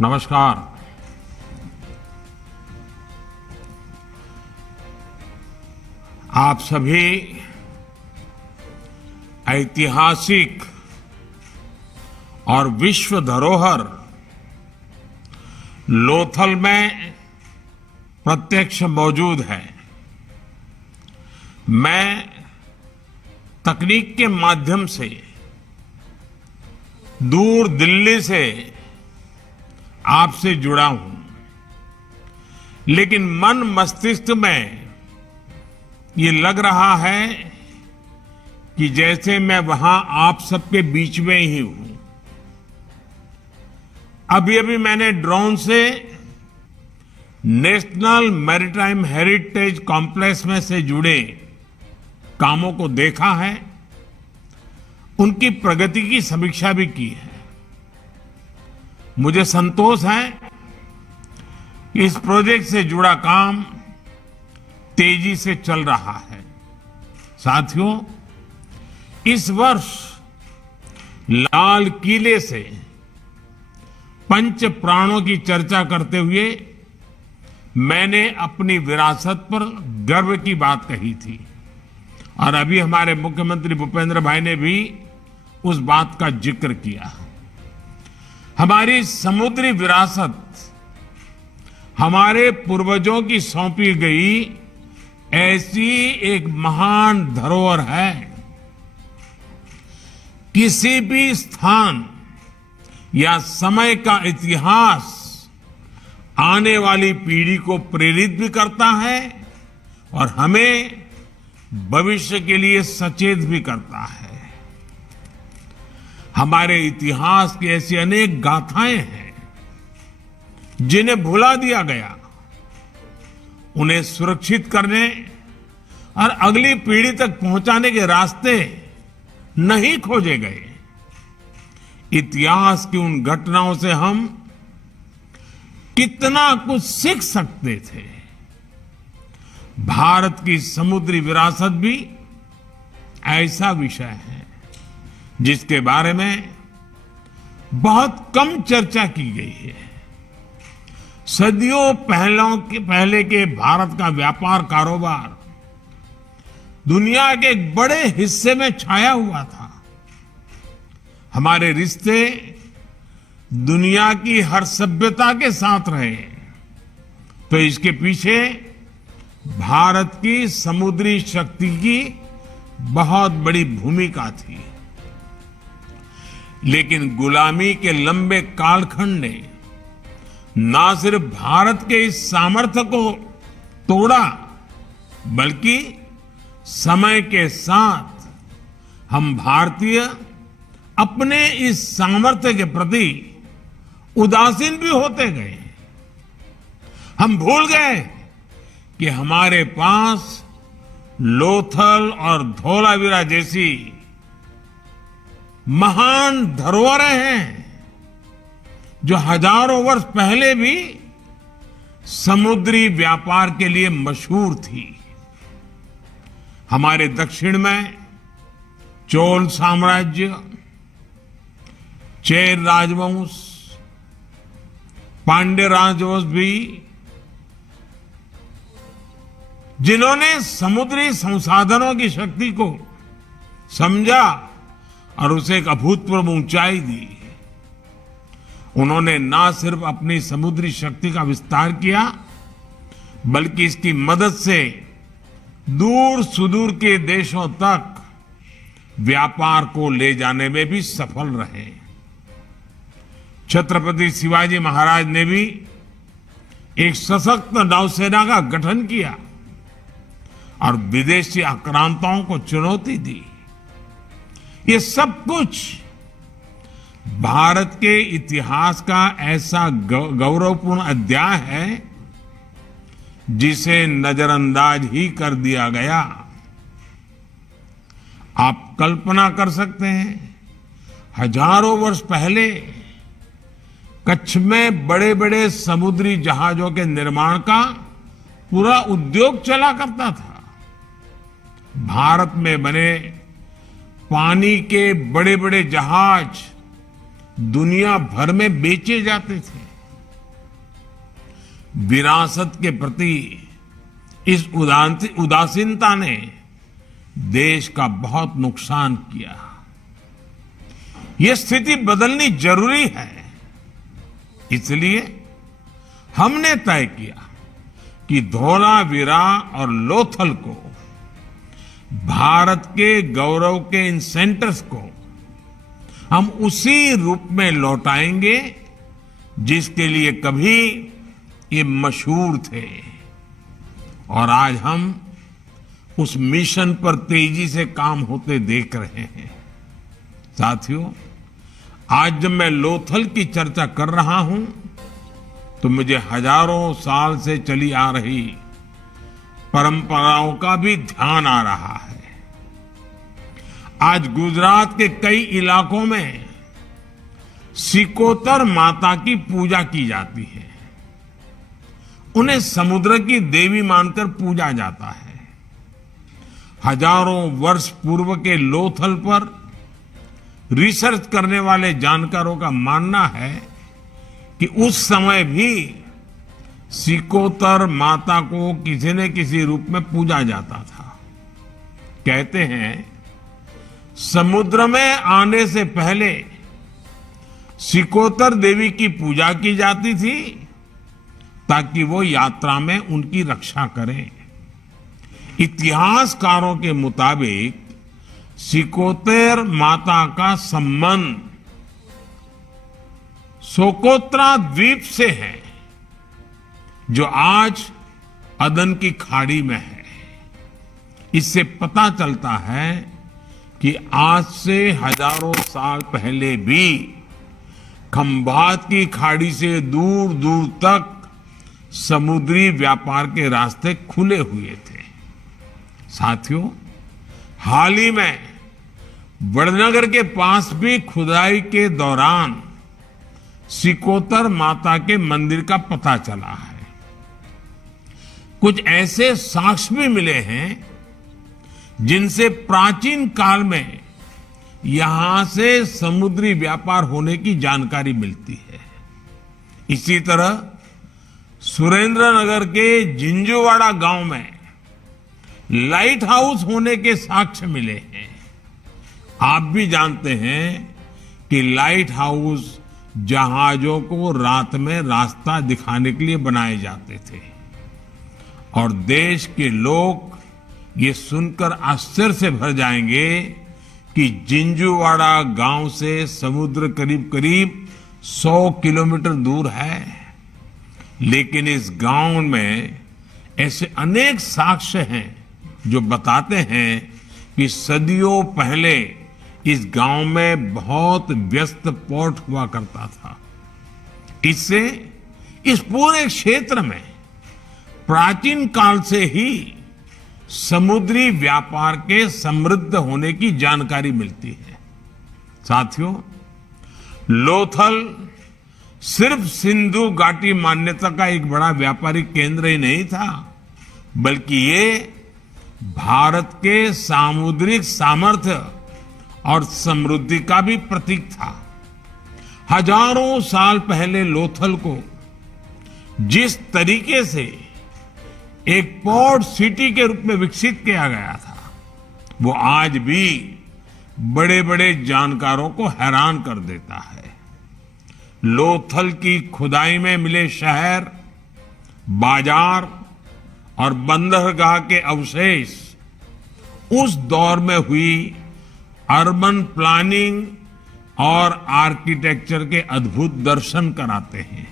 नमस्कार। आप सभी ऐतिहासिक और विश्व धरोहर लोथल में प्रत्यक्ष मौजूद हैं। मैं तकनीक के माध्यम से दूर दिल्ली से आपसे जुड़ा हूं, लेकिन मन मस्तिष्क में ये लग रहा है कि जैसे मैं वहां आप सबके बीच में ही हूं। अभी मैंने ड्रोन से नेशनल मैरीटाइम हेरिटेज कॉम्प्लेक्स में से जुड़े कामों को देखा है, उनकी प्रगति की समीक्षा भी की है। मुझे संतोष है कि इस प्रोजेक्ट से जुड़ा काम तेजी से चल रहा है। साथियों, इस वर्ष लाल किले से पंच प्राणों की चर्चा करते हुए मैंने अपनी विरासत पर गर्व की बात कही थी और अभी हमारे मुख्यमंत्री भूपेंद्र भाई ने भी उस बात का जिक्र किया। हमारी समुद्री विरासत हमारे पूर्वजों की सौंपी गई ऐसी एक महान धरोहर है। किसी भी स्थान या समय का इतिहास आने वाली पीढ़ी को प्रेरित भी करता है और हमें भविष्य के लिए सचेत भी करता है। हमारे इतिहास की ऐसी अनेक गाथाएं हैं जिन्हें भुला दिया गया। उन्हें सुरक्षित करने और अगली पीढ़ी तक पहुंचाने के रास्ते नहीं खोजे गए। इतिहास की उन घटनाओं से हम कितना कुछ सीख सकते थे। भारत की समुद्री विरासत भी ऐसा विषय है जिसके बारे में बहुत कम चर्चा की गई है। सदियों पहले के भारत का व्यापार कारोबार दुनिया के एक बड़े हिस्से में छाया हुआ था। हमारे रिश्ते दुनिया की हर सभ्यता के साथ रहे, तो इसके पीछे भारत की समुद्री शक्ति की बहुत बड़ी भूमिका थी। लेकिन गुलामी के लंबे कालखंड ने न सिर्फ भारत के इस सामर्थ्य को तोड़ा, बल्कि समय के साथ हम भारतीय अपने इस सामर्थ्य के प्रति उदासीन भी होते गए। हम भूल गए कि हमारे पास लोथल और धौलावीरा जैसी महान धरोहरें हैं जो हजारों वर्ष पहले भी समुद्री व्यापार के लिए मशहूर थी। हमारे दक्षिण में चोल साम्राज्य, चेर राजवंश, पांड्य राजवंश भी, जिन्होंने समुद्री संसाधनों की शक्ति को समझा और उसे एक अभूतपूर्व ऊंचाई दी। उन्होंने न सिर्फ अपनी समुद्री शक्ति का विस्तार किया, बल्कि इसकी मदद से दूर सुदूर के देशों तक व्यापार को ले जाने में भी सफल रहे। छत्रपति शिवाजी महाराज ने भी एक सशक्त नौसेना का गठन किया और विदेशी आक्रांताओं को चुनौती दी। ये सब कुछ भारत के इतिहास का ऐसा गौरवपूर्ण अध्याय है जिसे नजरअंदाज ही कर दिया गया। आप कल्पना कर सकते हैं, हजारों वर्ष पहले कच्छ में बड़े बड़े समुद्री जहाजों के निर्माण का पूरा उद्योग चला करता था। भारत में बने पानी के बड़े बड़े जहाज दुनिया भर में बेचे जाते थे। विरासत के प्रति इस उदासीनता ने देश का बहुत नुकसान किया। ये स्थिति बदलनी जरूरी है। इसलिए हमने तय किया कि धोलावीरा और लोथल को भारत के गौरव के इन सेंटर्स को हम उसी रूप में लौटाएंगे जिसके लिए कभी ये मशहूर थे। और आज हम उस मिशन पर तेजी से काम होते देख रहे हैं। साथियों, आज जब मैं लोथल की चर्चा कर रहा हूं तो मुझे हजारों साल से चली आ रही परंपराओं का भी ध्यान आ रहा है। आज गुजरात के कई इलाकों में सिकोतर माता की पूजा की जाती है। उन्हें समुद्र की देवी मानकर पूजा जाता है। हजारों वर्ष पूर्व के लोथल पर रिसर्च करने वाले जानकारों का मानना है कि उस समय भी सिकोतर माता को किसी न किसी रूप में पूजा जाता था। कहते हैं समुद्र में आने से पहले सिकोतर देवी की पूजा की जाती थी ताकि वो यात्रा में उनकी रक्षा करें। इतिहासकारों के मुताबिक सिकोतर माता का संबंध सोकोत्रा द्वीप से है जो आज अदन की खाड़ी में है। इससे पता चलता है कि आज से हजारों साल पहले भी खंभात की खाड़ी से दूर दूर तक समुद्री व्यापार के रास्ते खुले हुए थे। साथियों, हाल ही में वडनगर के पास भी खुदाई के दौरान सिकोतर माता के मंदिर का पता चला है। कुछ ऐसे साक्ष्य भी मिले हैं जिनसे प्राचीन काल में यहां से समुद्री व्यापार होने की जानकारी मिलती है। इसी तरह सुरेंद्रनगर के जिंजूवाड़ा गांव में लाइट हाउस होने के साक्ष्य मिले हैं। आप भी जानते हैं कि लाइट हाउस जहाजों को रात में रास्ता दिखाने के लिए बनाए जाते थे और देश के लोग ये सुनकर आश्चर्य से भर जाएंगे कि जिंजूवाड़ा गांव से समुद्र करीब करीब 100 किलोमीटर दूर है। लेकिन इस गांव में ऐसे अनेक साक्ष्य हैं जो बताते हैं कि सदियों पहले इस गांव में बहुत व्यस्त पोर्ट हुआ करता था। इससे इस पूरे क्षेत्र में प्राचीन काल से ही समुद्री व्यापार के समृद्ध होने की जानकारी मिलती है। साथियों, लोथल सिर्फ सिंधु घाटी मान्यता का एक बड़ा व्यापारिक केंद्र ही नहीं था, बल्कि ये भारत के सामुद्रिक सामर्थ्य और समृद्धि का भी प्रतीक था। हजारों साल पहले लोथल को जिस तरीके से एक पोर्ट सिटी के रूप में विकसित किया गया था, वो आज भी बड़े बड़े जानकारों को हैरान कर देता है। लोथल की खुदाई में मिले शहर, बाजार और बंदरगाह के अवशेष उस दौर में हुई अर्बन प्लानिंग और आर्किटेक्चर के अद्भुत दर्शन कराते हैं।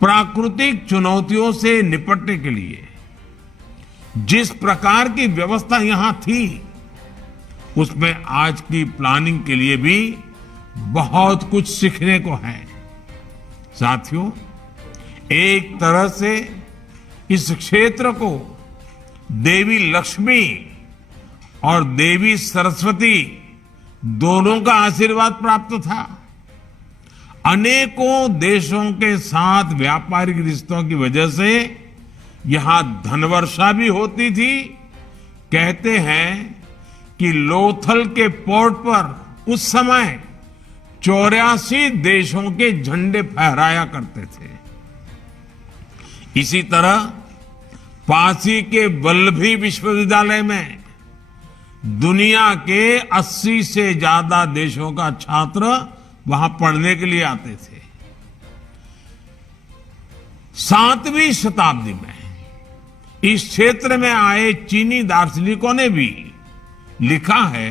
प्राकृतिक चुनौतियों से निपटने के लिए जिस प्रकार की व्यवस्था यहां थी, उसमें आज की प्लानिंग के लिए भी बहुत कुछ सीखने को है। साथियों, एक तरह से इस क्षेत्र को देवी लक्ष्मी और देवी सरस्वती दोनों का आशीर्वाद प्राप्त था। अनेकों देशों के साथ व्यापारिक रिश्तों की वजह से यहां धनवर्षा भी होती थी। कहते हैं कि लोथल के पोर्ट पर उस समय 84 देशों के झंडे फहराया करते थे। इसी तरह पासी के वल्लभी विश्वविद्यालय में दुनिया के 80 से ज्यादा देशों का छात्र वहां पढ़ने के लिए आते थे। 7वीं शताब्दी में इस क्षेत्र में आए चीनी दार्शनिकों ने भी लिखा है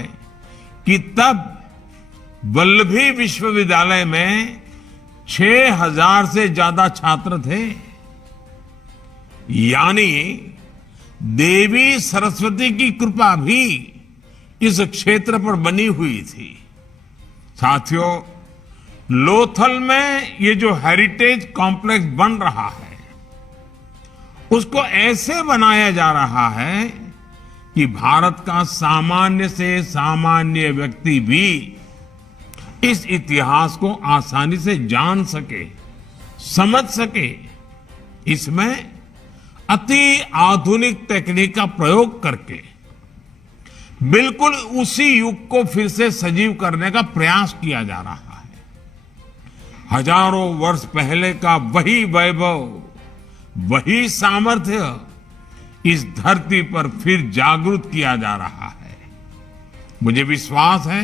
कि तब वल्लभी विश्वविद्यालय में 6000 से ज्यादा छात्र थे। यानी देवी सरस्वती की कृपा भी इस क्षेत्र पर बनी हुई थी। साथियों, लोथल में ये जो हेरिटेज कॉम्प्लेक्स बन रहा है, उसको ऐसे बनाया जा रहा है कि भारत का सामान्य से सामान्य व्यक्ति भी इस इतिहास को आसानी से जान सके, समझ सके। इसमें अति आधुनिक तकनीक का प्रयोग करके बिल्कुल उसी युग को फिर से सजीव करने का प्रयास किया जा रहा है। हजारों वर्ष पहले का वही वैभव, वही सामर्थ्य इस धरती पर फिर जागृत किया जा रहा है। मुझे विश्वास है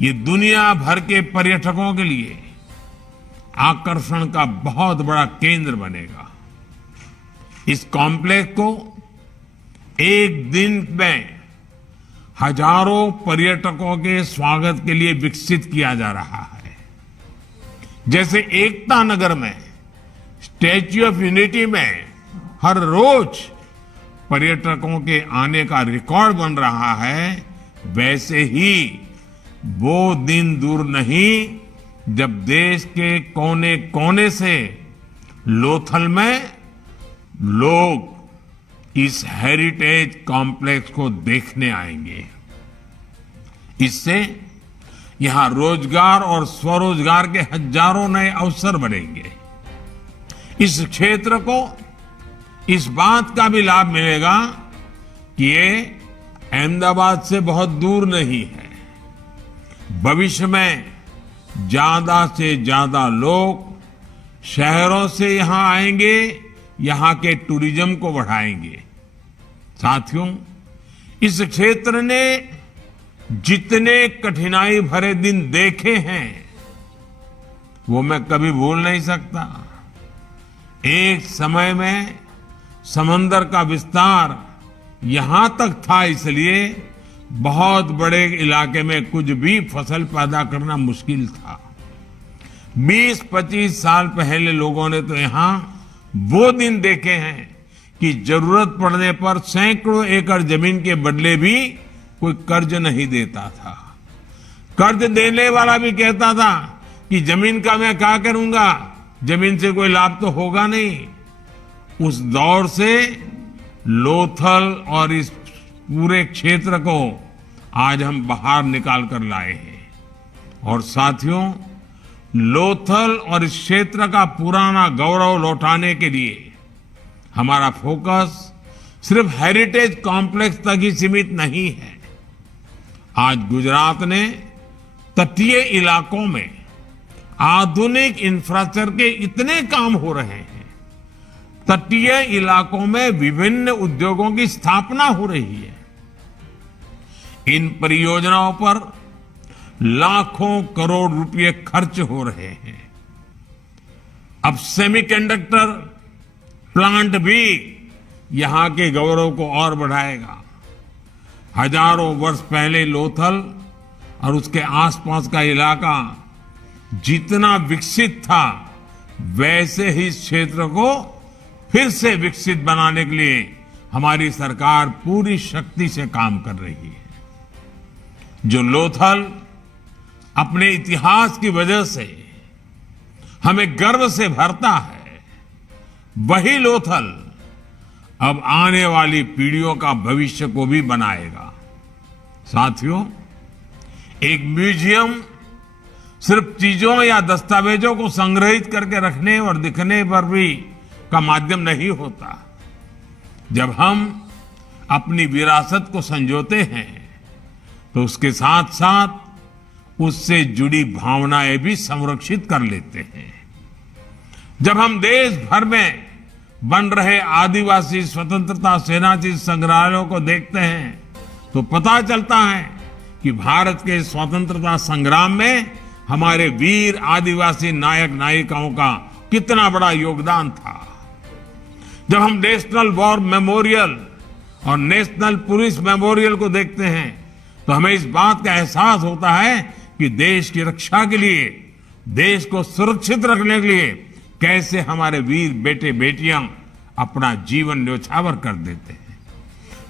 ये दुनिया भर के पर्यटकों के लिए आकर्षण का बहुत बड़ा केंद्र बनेगा। इस कॉम्प्लेक्स को एक दिन में हजारों पर्यटकों के स्वागत के लिए विकसित किया जा रहा है। जैसे एकता नगर में स्टैच्यू ऑफ यूनिटी में हर रोज पर्यटकों के आने का रिकॉर्ड बन रहा है, वैसे ही वो दिन दूर नहीं जब देश के कोने कोने से लोथल में लोग इस हेरिटेज कॉम्प्लेक्स को देखने आएंगे। इससे यहां रोजगार और स्वरोजगार के हजारों नए अवसर बढ़ेंगे। इस क्षेत्र को इस बात का भी लाभ मिलेगा कि ये अहमदाबाद से बहुत दूर नहीं है। भविष्य में ज्यादा से ज्यादा लोग शहरों से यहां आएंगे, यहां के टूरिज्म को बढ़ाएंगे। साथियों, इस क्षेत्र ने जितने कठिनाई भरे दिन देखे हैं वो मैं कभी भूल नहीं सकता। एक समय में समंदर का विस्तार यहां तक था, इसलिए बहुत बड़े इलाके में कुछ भी फसल पैदा करना मुश्किल था। 20-25 साल पहले लोगों ने तो यहां वो दिन देखे हैं कि जरूरत पड़ने पर सैकड़ों एकड़ जमीन के बदले भी कोई कर्ज नहीं देता था। कर्ज देने वाला भी कहता था कि जमीन का मैं क्या करूंगा, जमीन से कोई लाभ तो होगा नहीं। उस दौर से लोथल और इस पूरे क्षेत्र को आज हम बाहर निकाल कर लाए हैं। और साथियों, लोथल और इस क्षेत्र का पुराना गौरव लौटाने के लिए हमारा फोकस सिर्फ हेरिटेज कॉम्प्लेक्स तक ही सीमित नहीं है। आज गुजरात ने तटीय इलाकों में आधुनिक इंफ्रास्ट्रक्चर के इतने काम हो रहे हैं, तटीय इलाकों में विभिन्न उद्योगों की स्थापना हो रही है। इन परियोजनाओं पर लाखों करोड़ रुपए खर्च हो रहे हैं। अब सेमीकंडक्टर प्लांट भी यहां के गौरव को और बढ़ाएगा। हजारों वर्ष पहले लोथल और उसके आसपास का इलाका जितना विकसित था, वैसे ही इस क्षेत्र को फिर से विकसित बनाने के लिए हमारी सरकार पूरी शक्ति से काम कर रही है। जो लोथल अपने इतिहास की वजह से हमें गर्व से भरता है, वही लोथल अब आने वाली पीढ़ियों का भविष्य को भी बनाएगा। साथियों, एक म्यूजियम सिर्फ चीजों या दस्तावेजों को संग्रहित करके रखने और दिखने पर भी का माध्यम नहीं होता। जब हम अपनी विरासत को संजोते हैं तो उसके साथ साथ उससे जुड़ी भावनाएं भी संरक्षित कर लेते हैं। जब हम देश भर में बन रहे आदिवासी स्वतंत्रता सेनानी संग्रहालयों को देखते हैं तो पता चलता है कि भारत के स्वतंत्रता संग्राम में हमारे वीर आदिवासी नायक नायिकाओं का कितना बड़ा योगदान था। जब हम नेशनल वॉर मेमोरियल और नेशनल पुलिस मेमोरियल को देखते हैं तो हमें इस बात का एहसास होता है कि देश की रक्षा के लिए, देश को सुरक्षित रखने के लिए कैसे हमारे वीर बेटे बेटियां अपना जीवन न्यौछावर कर देते हैं।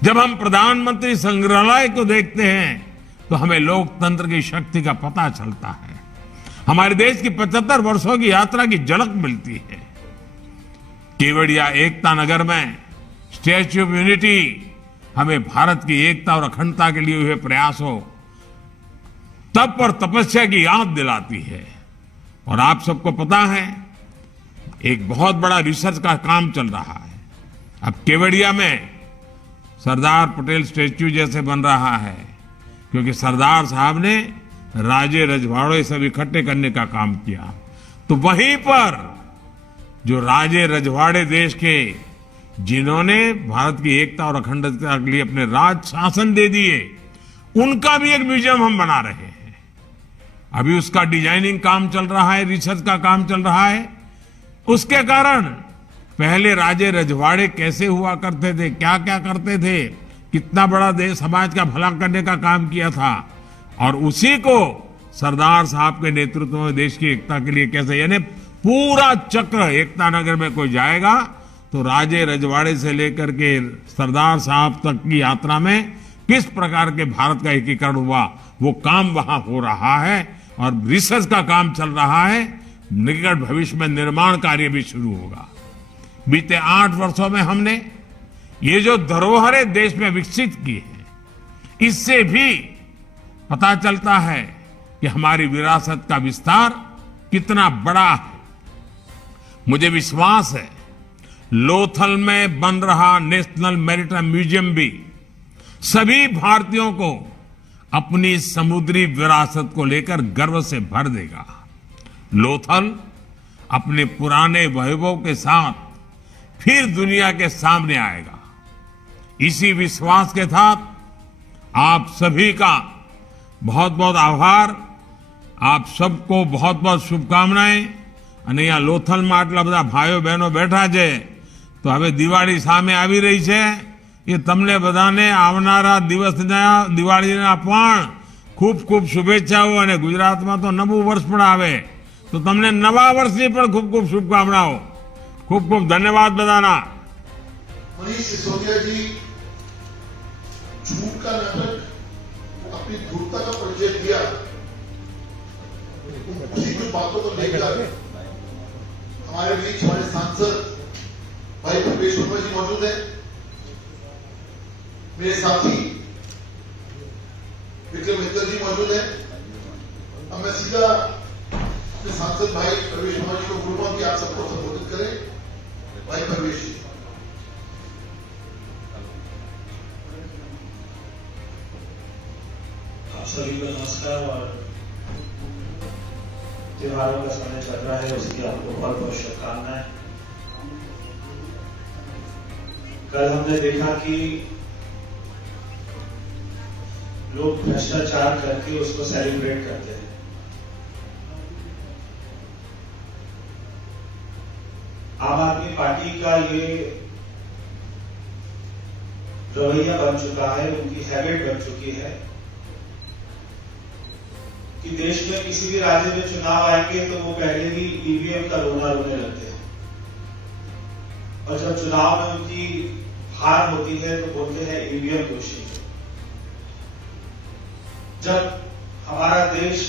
जब हम प्रधानमंत्री संग्रहालय को देखते हैं तो हमें लोकतंत्र की शक्ति का पता चलता है। हमारे देश की 75 वर्षों की यात्रा की झलक मिलती है। केवड़िया एकता नगर में स्टैच्यू ऑफ यूनिटी हमें भारत की एकता और अखंडता के लिए हुए प्रयासों, तप और तपस्या की याद दिलाती है। और आप सबको पता है, एक बहुत बड़ा रिसर्च का काम चल रहा है। अब केवड़िया में सरदार पटेल स्टैच्यू जैसे बन रहा है, क्योंकि सरदार साहब ने राजे रजवाड़े सब इकट्ठे करने का काम किया। तो वहीं पर जो राजे रजवाड़े देश के, जिन्होंने भारत की एकता और अखंडता के लिए अपने राज शासन दे दिए, उनका भी एक म्यूजियम हम बना रहे हैं। अभी उसका डिजाइनिंग काम चल रहा है, रिसर्च का काम चल रहा है। उसके कारण पहले राजे रजवाड़े कैसे हुआ करते थे, क्या क्या करते थे, कितना बड़ा देश समाज का भला करने का काम किया था, और उसी को सरदार साहब के नेतृत्व में देश की एकता के लिए कैसे, यानी पूरा चक्र एकता नगर में कोई जाएगा तो राजे रजवाड़े से लेकर के सरदार साहब तक की यात्रा में किस प्रकार के भारत का एकीकरण हुआ, वो काम वहां हो रहा है और रिसर्च का काम चल रहा है। निकट भविष्य में निर्माण कार्य भी शुरू होगा। बीते 8 वर्षों में हमने ये जो धरोहरें देश में विकसित की है, इससे भी पता चलता है कि हमारी विरासत का विस्तार कितना बड़ा है। मुझे विश्वास है लोथल में बन रहा नेशनल मैरीटाइम म्यूजियम भी सभी भारतीयों को अपनी समुद्री विरासत को लेकर गर्व से भर देगा। लोथल अपने पुराने वैभव के साथ फिर दुनिया के सामने आएगा। इसी विश्वास के साथ आप सभी का बहुत बहुत आभार, आप सबको बहुत बहुत शुभकामनाएं। અને અહીંયા લોથલમાં આટલા બધા ભાઈઓ બહેનો બેઠા છે તો હવે દિવાળી સામે આવી રહી છે। એ તમને બધાને આવનારા દિવસના દિવાળીના પણ ખૂબ ખૂબ શુભેચ્છાઓ, અને ગુજરાતમાં તો નવું વર્ષ પણ આવે તો તમને નવા વર્ષની પણ ખૂબ ખૂબ શુભકામનાઓ। ખૂબ ખૂબ ધન્યવાદ બધાના। मनीष सिसोदिया जी झूठ का नाटक, अपनी धूर्तता का परिचय दिया, उसी कुछ बातों को लेकर हमारे बीच हमारे सांसद भाई भूपेश वर्मा जी मौजूद है, मेरे साथी विक्रम मित्तल जी मौजूद है। अब मैं सीधा अपने सांसद भाई प्रवेश वर्मा जी को बोलूंगा कि आप सबको संबोधित करें। भाई प्रवेश जी। आप सभी को नमस्कार। और त्योहारों का समय चल रहा है, उसकी आपको बहुत बहुत शुभकामनाएं। कल हमने देखा कि लोग भ्रष्टाचार करके उसको सेलिब्रेट करते हैं। आम आदमी पार्टी का ये रवैया बन चुका है, उनकी हैबिट बन चुकी है कि देश में किसी भी राज्य में चुनाव आएंगे तो वो पहले ही ईवीएम का रोना रोने लगते हैं, और जब चुनाव में उनकी हार होती है तो बोलते हैं ईवीएम दोषी। जब हमारा देश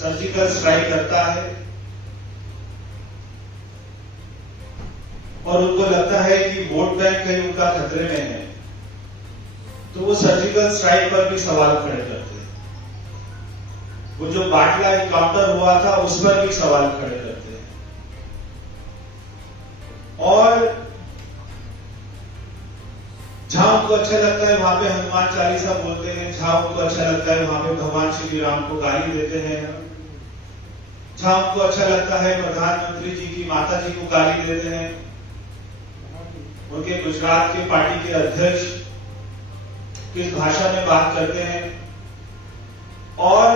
सर्जिकल स्ट्राइक करता है और उनको लगता है कि वोट बैंक कहीं उनका खतरे में है, तो वो सर्जिकल स्ट्राइक पर भी सवाल खड़े करते हैं। वो जो बाटला एनकाउंटर हुआ था उस पर भी सवाल खड़े करते हैं। और जहां उनको अच्छा लगता है वहां पे हनुमान चालीसा बोलते हैं, जहां उनको अच्छा लगता है वहां पे भगवान श्री राम को गाली देते हैं, जहां उनको अच्छा लगता है प्रधानमंत्री जी की माता जी को गाली देते हैं, उनके गुजरात के पार्टी के अध्यक्ष किस भाषा में बात करते हैं। और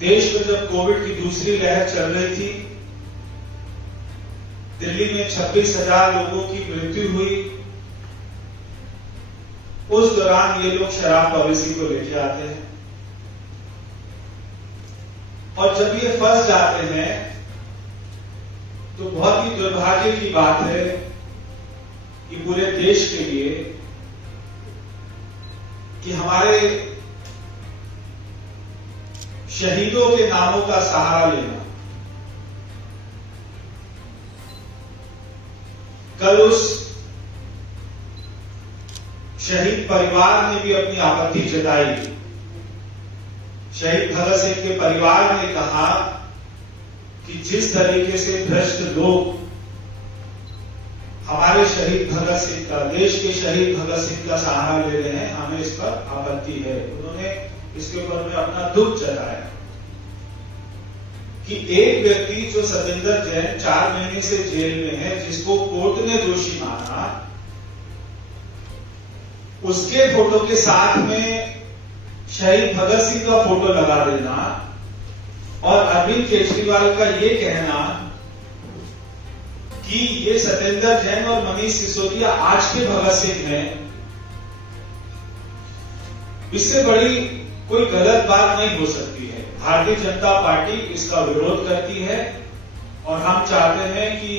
देश में जब कोविड की दूसरी लहर चल रही थी, दिल्ली में 26,000 लोगों की मृत्यु हुई, उस दौरान ये लोग शराब पॉलिसी को लेके आते हैं और जब ये फंस जाते हैं तो बहुत ही दुर्भाग्य की बात है कि पूरे देश के लिए कि हमारे शहीदों के नामों का सहारा लेना। कल उस शहीद परिवार ने भी अपनी आपत्ति जताई। शहीद भगत सिंह के परिवार ने कहा कि जिस तरीके से भ्रष्ट लोग हमारे शहीद भगत सिंह का, देश के शहीद भगत सिंह का सहारा ले रहे हैं, हमें इस पर आपत्ति है। उन्होंने इसके ऊपर में अपना दुख जताया कि एक व्यक्ति जो सतेंद्र जैन 4 महीने से जेल में है, जिसको कोर्ट ने दोषी माना, उसके फोटो के साथ में शहीद भगत सिंह का फोटो लगा देना और अरविंद केजरीवाल का ये कहना कि ये सतेंद्र जैन और मनीष सिसोदिया आज के भगत सिंह हैं, इससे बड़ी कोई गलत बात नहीं हो सकती है। भारतीय जनता पार्टी इसका विरोध करती है और हम चाहते हैं कि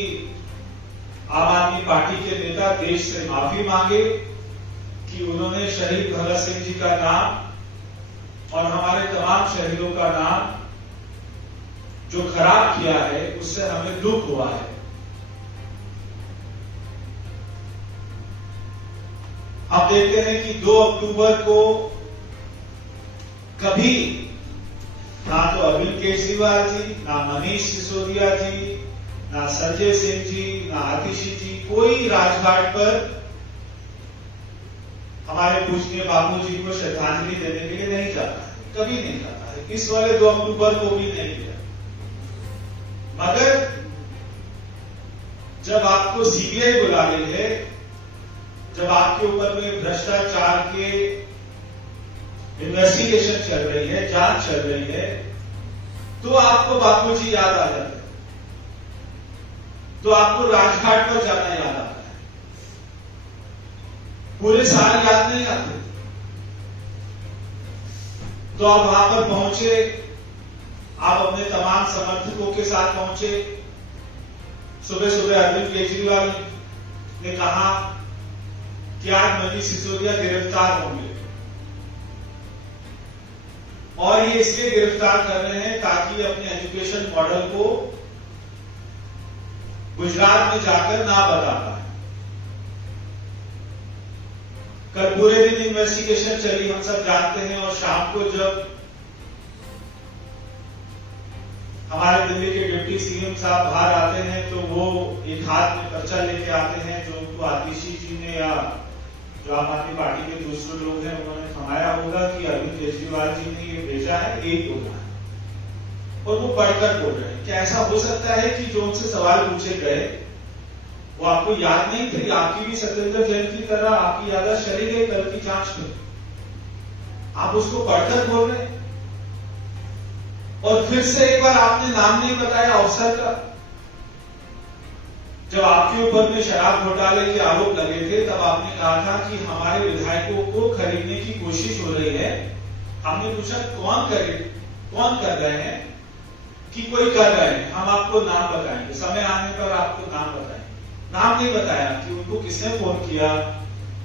आम आदमी पार्टी के नेता देश से माफी मांगे कि उन्होंने शहीद भगत सिंह जी का नाम और हमारे तमाम शहीदों का नाम जो खराब किया है, उससे हमें दुख हुआ है। आप देखते हैं कि 2 अक्टूबर को कभी ना तो अरविंद केजरीवाल जी, ना मनीष सिसोदिया जी, ना संजय सिंह जी, ना आतिशी जी, कोई राजघाट पर हमारे पूजनीय बापू जी को श्रद्धांजलि देने के लिए नहीं जाता है, कभी नहीं जाता है। इस वाले 2 अक्टूबर को भी नहीं किया। मगर जब आपको सीबीआई बुला रही है, जब आपके ऊपर में भ्रष्टाचार के इन्वेस्टिगेशन चल रही है, जांच चल रही है, तो आपको बापू जी याद आ जाते हैं, तो आपको राजघाट पर जाना याद आता है। पूरे साल याद नहीं आते। तो आप वहां पर पहुंचे, आप अपने तमाम समर्थकों के साथ पहुंचे। सुबह सुबह अरविंद केजरीवाल ने कहा कि आज मनीष सिसोदिया गिरफ्तार होंगे और ये इसलिए गिरफ्तार कर रहे हैं ताकि अपने एजुकेशन मॉडल को गुजरात में जाकर ना बता पाए। कल पूरे दिन इन्वेस्टिगेशन चली, हम सब जानते हैं, और शाम को जब हमारे दिल्ली के डिप्टी सीएम साहब बाहर आते हैं तो वो एक हाथ में पर्चा लेके आते हैं, जो उनको आतिशी जी ने या जो आम आदमी पार्टी के दूसरे लोग हैं उन्होंने थमाया होगा कि अरविंद केजरीवाल जी ने ये भेजा है, यही बोलना है, और वो पढ़कर बोल रहे हैं। क्या ऐसा हो सकता है कि जो उनसे सवाल पूछे गए वो आपको याद नहीं थे? आपकी भी सतेंद्र जैन की तरह आपकी याददाश्त चली गई कल की जांच में, आप उसको पढ़कर बोल रहे हैं। और फिर से एक बार आपने नाम नहीं बताया अफसर का। जब आपके ऊपर में शराब घोटाले के आरोप लगे थे, तब आपने कहा था कि हमारे विधायकों को खरीदने की कोशिश हो रही है। हमने पूछा कौन कर रहे हैं? कि कोई कर रहे हैं, हम आपको नाम बताएंगे, समय आने पर आपको नाम बताएंगे। नाम नहीं बताया कि उनको किसने फोन किया,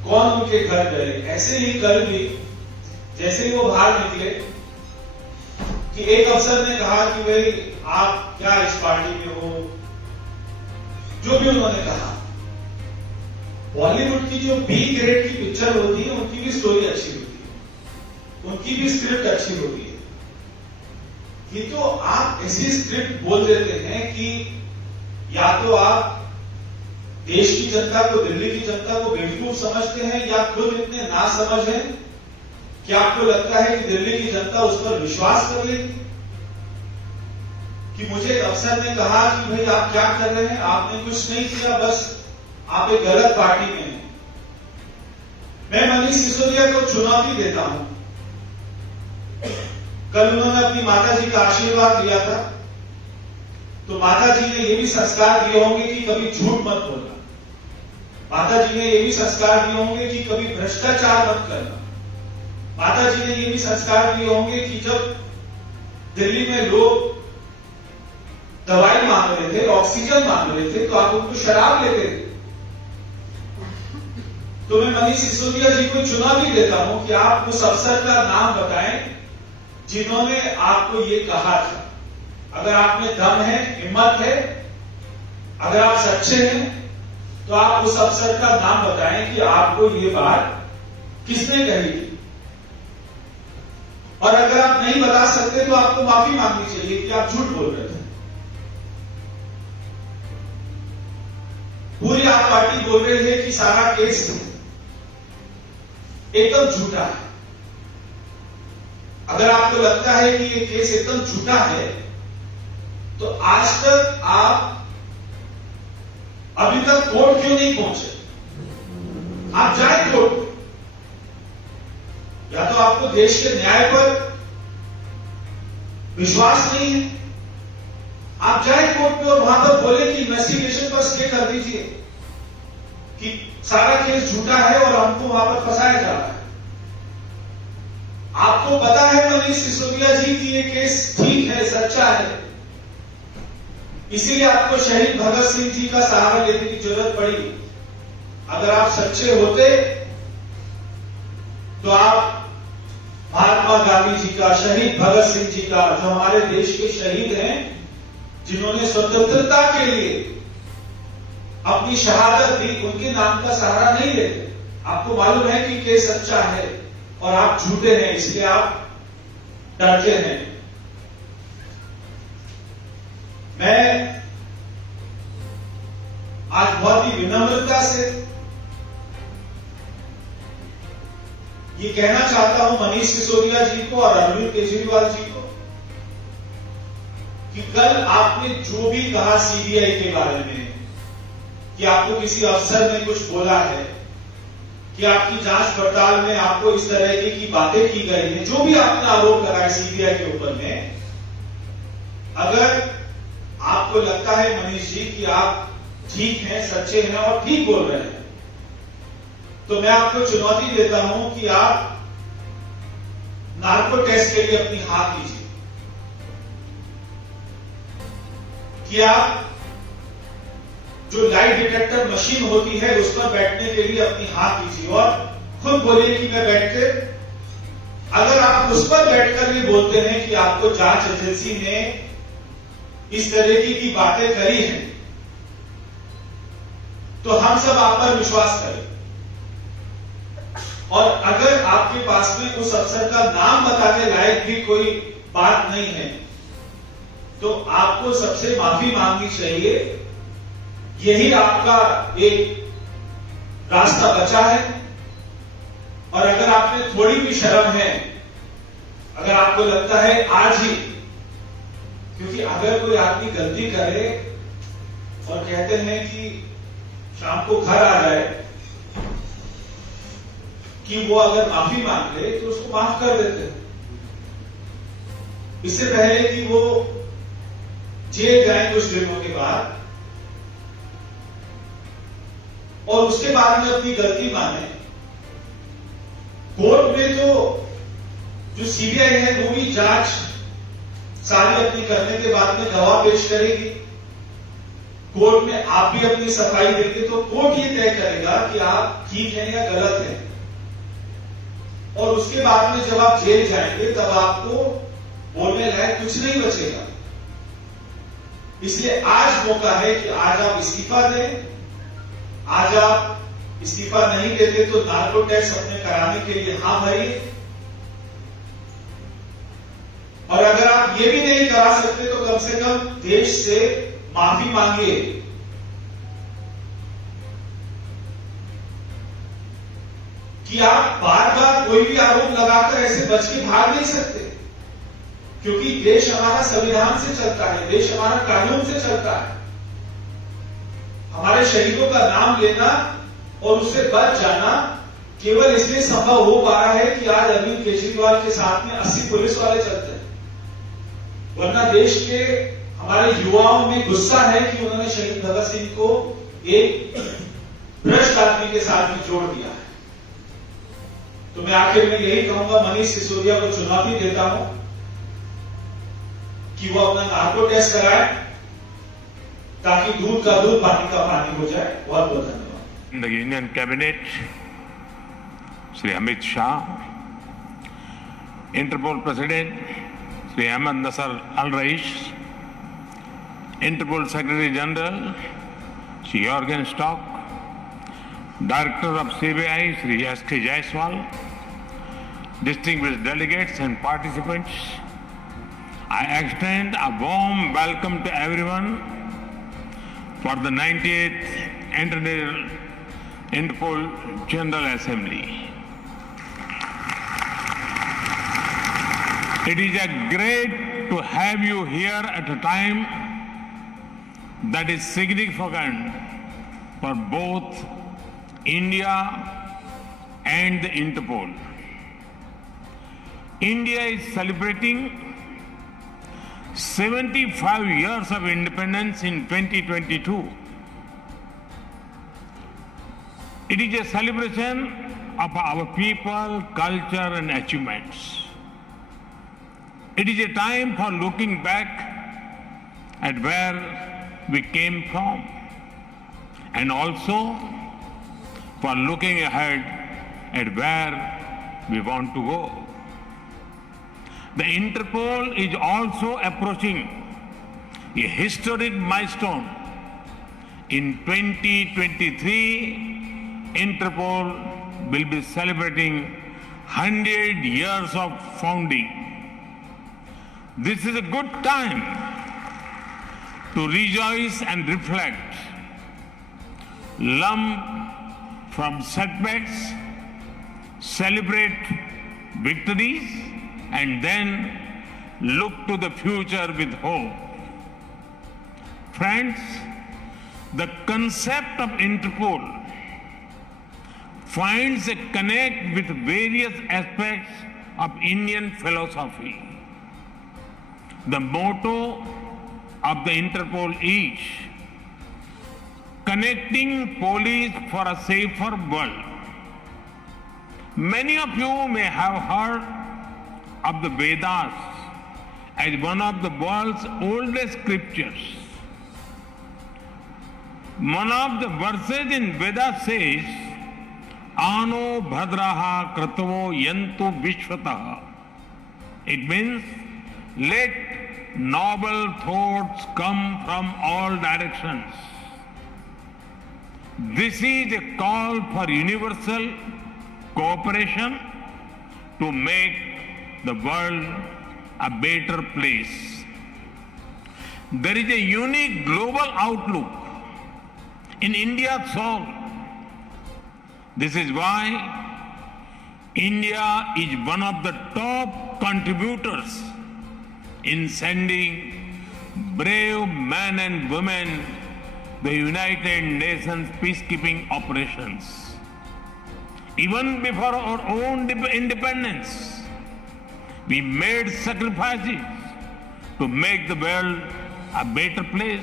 कौन उनके घर गए। ऐसे ही कल भी जैसे ही वो बाहर निकले कि एक अफसर ने कहा कि भाई आप क्या इस पार्टी में हो, जो भी उन्होंने कहा। बॉलीवुड की जो बी ग्रेड की पिक्चर होती है उनकी भी स्टोरी अच्छी होती है, उनकी भी स्क्रिप्ट अच्छी होती है। ये तो आप ऐसी स्क्रिप्ट बोल देते हैं कि या तो आप देश की जनता को, दिल्ली की जनता को बेवकूफ समझते हैं, या खुद इतने नासमझ हैं कि आपको लगता है कि दिल्ली की जनता उस पर विश्वास कर लेगी। कि मुझे एक अफसर ने कहा कि भाई आप क्या कर रहे हैं, आपने कुछ नहीं किया, बस आप एक गलत पार्टी में हैं। मैं मनीष सिसोदिया को चुनौती देता हूं। कल उन्होंने अपनी माता जी का आशीर्वाद लिया था, तो माता जी ने ये भी संस्कार दिए होंगे कि कभी झूठ मत बोलना। माता जी ने ये भी संस्कार दिए होंगे कि कभी भ्रष्टाचार मत करना। माता जी ने ये भी संस्कार दिए होंगे कि जब दिल्ली में लोग दवाई मांग रहे थे, ऑक्सीजन मांग रहे थे, तो आप उनको शराब लेते थे। तो मैं मनीष सिसोदिया जी को चुनौती देता हूं कि आप उस अफसर का नाम बताएं जिन्होंने आपको ये कहा था। अगर आप में दम है, हिम्मत है, अगर आप सच्चे हैं, तो आप उस अफसर का नाम बताएं कि आपको ये बात किसने कही थी। और अगर आप नहीं बता सकते तो आपको माफी मांगनी चाहिए कि आप झूठ बोल रहे थे। पूरी आप पार्टी बोल रही है कि सारा केस एकदम झूठा है। अगर आपको लगता है कि ये केस एकदम झूठा है, तो आज तक आप अभी तक कोर्ट क्यों नहीं पहुंचे? आप जाए कोर्ट। या तो आपको देश के न्याय पर विश्वास नहीं है, आप जाए कोर्ट पे और वहां पर बोले कि इन्वेस्टिगेशन पर स्टे कर दीजिए कि सारा केस झूठा है और हमको वहां पर फंसाया जा रहा है। आपको पता है मनीष सिसोदिया जी कि ये केस ठीक है, सच्चा है, इसीलिए आपको शहीद भगत सिंह जी का सहारा लेने की जरूरत पड़ी। अगर आप सच्चे होते तो आप महात्मा गांधी जी का, शहीद भगत सिंह जी का, जो हमारे देश के शहीद हैं, जिन्होंने स्वतंत्रता के लिए अपनी शहादत दी, उनके नाम का सहारा नहीं लेते। आपको मालूम है कि केस सच्चा है और आप झूठे हैं, इसलिए आप डरते हैं। मैं आज बहुत ही विनम्रता से ये कहना चाहता हूं मनीष सिसोदिया जी को और अरविंद केजरीवाल जी को कि कल आपने जो भी कहा सीबीआई के बारे में, कि आपको किसी अफसर ने कुछ बोला है, कि आपकी जांच पड़ताल में आपको इस तरह की बातें की गई हैं, जो भी आपने आरोप लगाए सीबीआई के ऊपर में, अगर आपको लगता है मनीष जी कि आप ठीक हैं, सच्चे हैं और ठीक बोल रहे हैं, तो मैं आपको चुनौती देता हूं कि आप नार्को टेस्ट के लिए अपनी हाथ लीजिए, कि आप जो लाइट डिटेक्टर मशीन होती है उस पर बैठने के लिए अपनी हाथ लीजिए और खुद बोलिए कि मैं बैठ के, अगर आप उस पर बैठकर ये बोलते हैं कि आपको जांच एजेंसी ने इस तरीके की बातें करी हैं, तो हम सब आप पर विश्वास करें। और अगर आपके पास में उस अफसर का नाम बताने लायक भी कोई बात नहीं है, तो आपको सबसे माफी मांगनी चाहिए। यही आपका एक रास्ता बचा है। और अगर आप में थोड़ी भी शर्म है, अगर आपको लगता है आज ही, क्योंकि अगर कोई आदमी गलती करे और कहते हैं कि शाम को घर आ जाए, कि वो अगर माफी मांग ले तो उसको माफ कर देते हैं, इससे पहले कि वो जेल जाए कुछ दिनों के बाद और उसके बाद में अपनी गलती माने। कोर्ट में तो जो सीबीआई है वो भी जांच सारी अपनी करने के बाद में गवाह पेश करेगी। कोर्ट में आप भी अपनी सफाई देंगे, तो कोर्ट ये तय करेगा कि आप ठीक हैं या गलत हैं। और उसके बाद में जब आप जेल जाएंगे तब आपको बोलने लायक कुछ नहीं बचेगा। इसलिए आज मौका है कि आज आप इस्तीफा दें। आज आप इस्तीफा नहीं देते तो नार्को टेस्ट अपने कराने के लिए हां भरिए। और अगर आप ये भी नहीं करा सकते तो कम से कम देश से माफी मांगिए। कि आप बार बार कोई भी आरोप लगाकर ऐसे बच के भाग नहीं सकते, क्योंकि देश हमारा संविधान से चलता है, देश हमारा कानून से चलता है। हमारे शहीदों का नाम लेना और उससे बच जाना केवल इसलिए संभव हो पा रहा है कि आज अरविंद केजरीवाल के साथ में 80 पुलिस वाले चलते हैं, वरना देश के हमारे युवाओं में गुस्सा है कि उन्होंने शहीद भगत सिंह को एक भ्रष्ट आदमी के साथ भी जोड़ दिया है। तो मैं आखिर में यही कहूंगा, मनीष सिसोदिया को चुनौती देता हूं कि वो अपना नार्को टेस्ट कराए ताकि दूध का दूध पानी का पानी हो जाए। बहुत बहुत धन्यवाद। The Union Cabinet, Shri Amit Shah, Interpol President, Shri Ahmed Nasser Al-Raish, Interpol Secretary General, Shri Jorgen Stock, Director of CBI, Shri S.K. Jaiswal, distinguished delegates and participants, I extend a warm welcome to everyone for the 98th Interpol General Assembly. It is a great to have you here at a time that is significant for both India and the Interpol. India is celebrating 75 years of independence in 2022. It is a celebration of our people, culture and achievements. It is a time for looking back at where we came from and also for looking ahead at where we want to go. The Interpol is also approaching a historic milestone. In 2023, Interpol will be celebrating 100 years of founding. This is a good time to rejoice and reflect, learn from setbacks, celebrate victories, and then look to the future with hope. Friends, the concept of Interpol finds a connect with various aspects of Indian philosophy. The motto of the Interpol is connecting police for a safer world. Many of you may have heard of the Vedas as one of the world's oldest scriptures. One of the verses in Vedas says, Ano bhadraha kratavo yantu vishwataha. It means, let noble thoughts come from all directions. This is a call for universal cooperation to make the world a better place. There is a unique global outlook in India's soul. This is why India is one of the top contributors in sending brave men and women the United Nations peacekeeping operations. Even before our own independence, we made sacrifices to make the world a better place.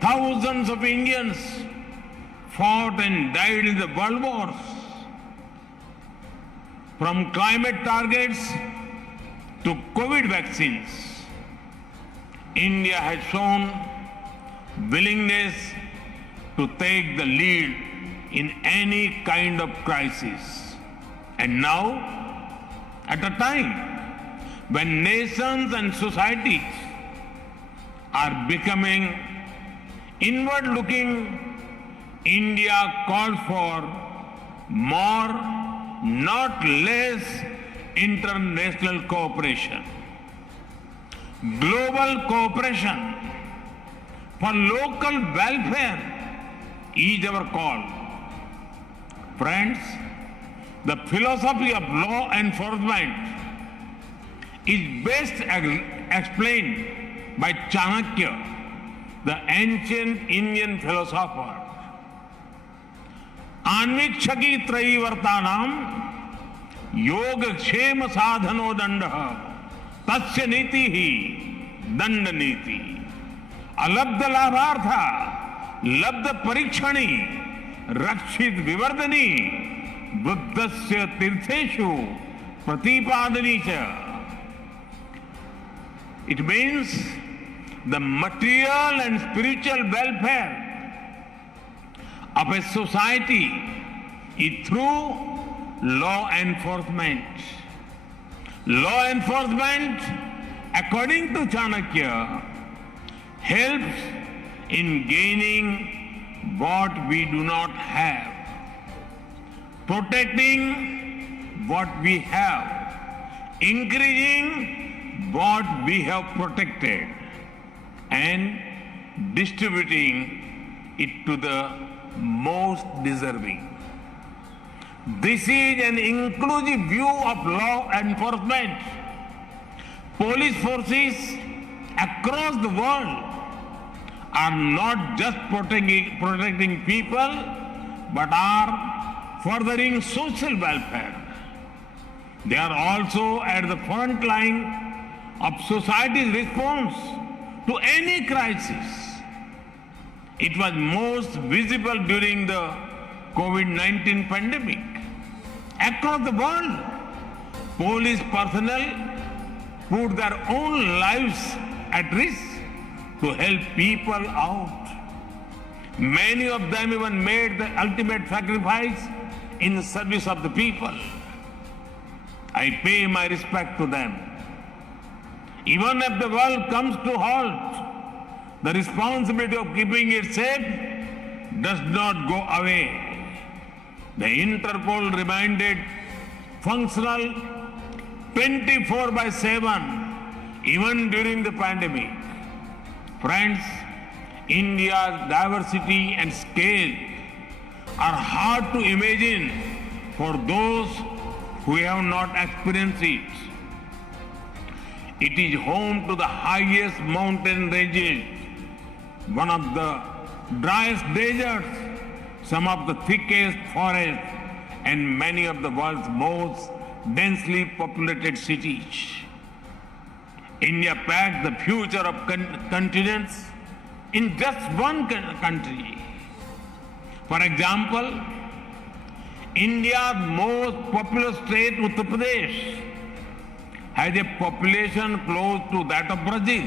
Thousands of Indians fought and died in the world wars. From climate targets to COVID vaccines, India has shown willingness to take the lead in any kind of crisis. And now, at a time when nations and societies are becoming inward-looking, India calls for more, not less, international cooperation. Global cooperation for local welfare is our call. Friends, the philosophy of law enforcement is best explained by Chanakya, the ancient Indian philosopher. Anvikshaki त्रयीवर्तानाम योग क्षेम साधनो दंड तस्य नीति ही दंड नीति. अलब्ध लाभार्था लब्ध परीक्षणी रक्षित विवर्धनी बुद्धस्य तीर्थेषु प्रतिपादनी च. It means the material and spiritual welfare of a society is through law enforcement. Law enforcement, according to Chanakya, helps in gaining what we do not have, protecting what we have, increasing what we have protected, and distributing it to the most deserving. This is an inclusive view of law enforcement. Police forces across the world are not just protecting people, but are furthering social welfare. They are also at the front line of society's response to any crisis. It was most visible during the COVID-19 pandemic. Across the world, police personnel put their own lives at risk to help people out. Many of them even made the ultimate sacrifice in service of the people. I pay my respect to them. Even if the world comes to halt, the responsibility of keeping it safe does not go away. The Interpol remained functional 24/7 even during the pandemic. Friends, India's diversity and scale are hard to imagine for those who have not experienced it. It is home to the highest mountain ranges, one of the driest deserts, some of the thickest forests, and many of the world's most densely populated cities. India packs the future of continents in just one country. For example, India's most populous state, Uttar Pradesh, has a population close to that of Brazil.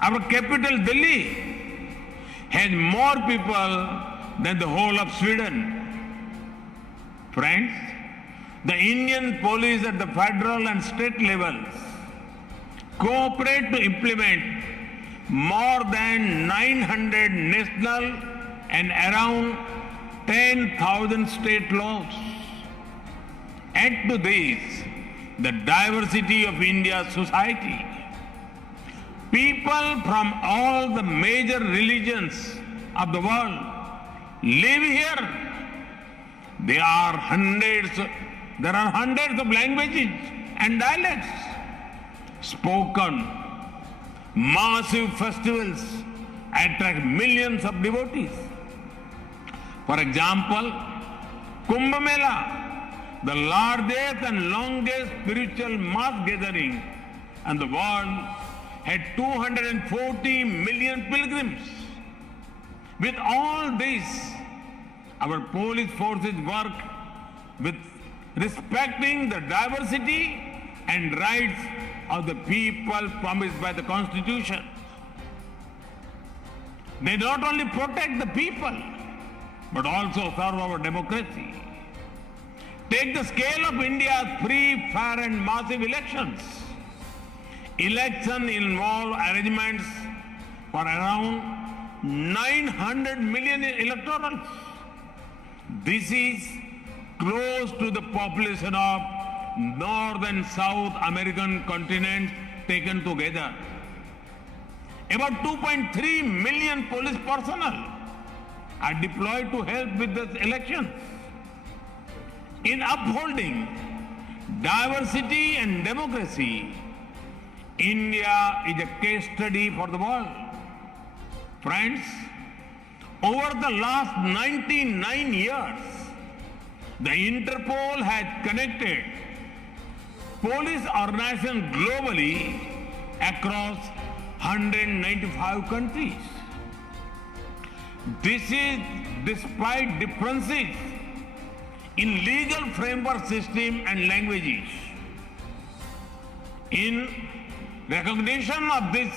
Our capital, Delhi, has more people than the whole of Sweden. Friends, the Indian police at the federal and state levels cooperate to implement more than 900 national and around 10,000 state laws. Add to this the diversity of India's society. People from all the major religions of the world live here. There are hundreds of languages and dialects spoken. Massive festivals attract millions of devotees. For example, Kumbh Mela, the largest and longest spiritual mass gathering in the world, had 240 million pilgrims. With all this, our police forces work with respecting the diversity and rights of the people promised by the Constitution. They not only protect the people, but also serve our democracy. Take the scale of India's free, fair and massive elections. Elections involve arrangements for around 900 million electorals. This is close to the population of North and South American continents taken together. About 2.3 million police personnel are deployed to help with the elections. In upholding diversity and democracy, India is a case study for the world. Friends, over the last 99 years, the Interpol has connected police organizations globally across 195 countries. This is despite differences in legal framework system and languages. In recognition of this,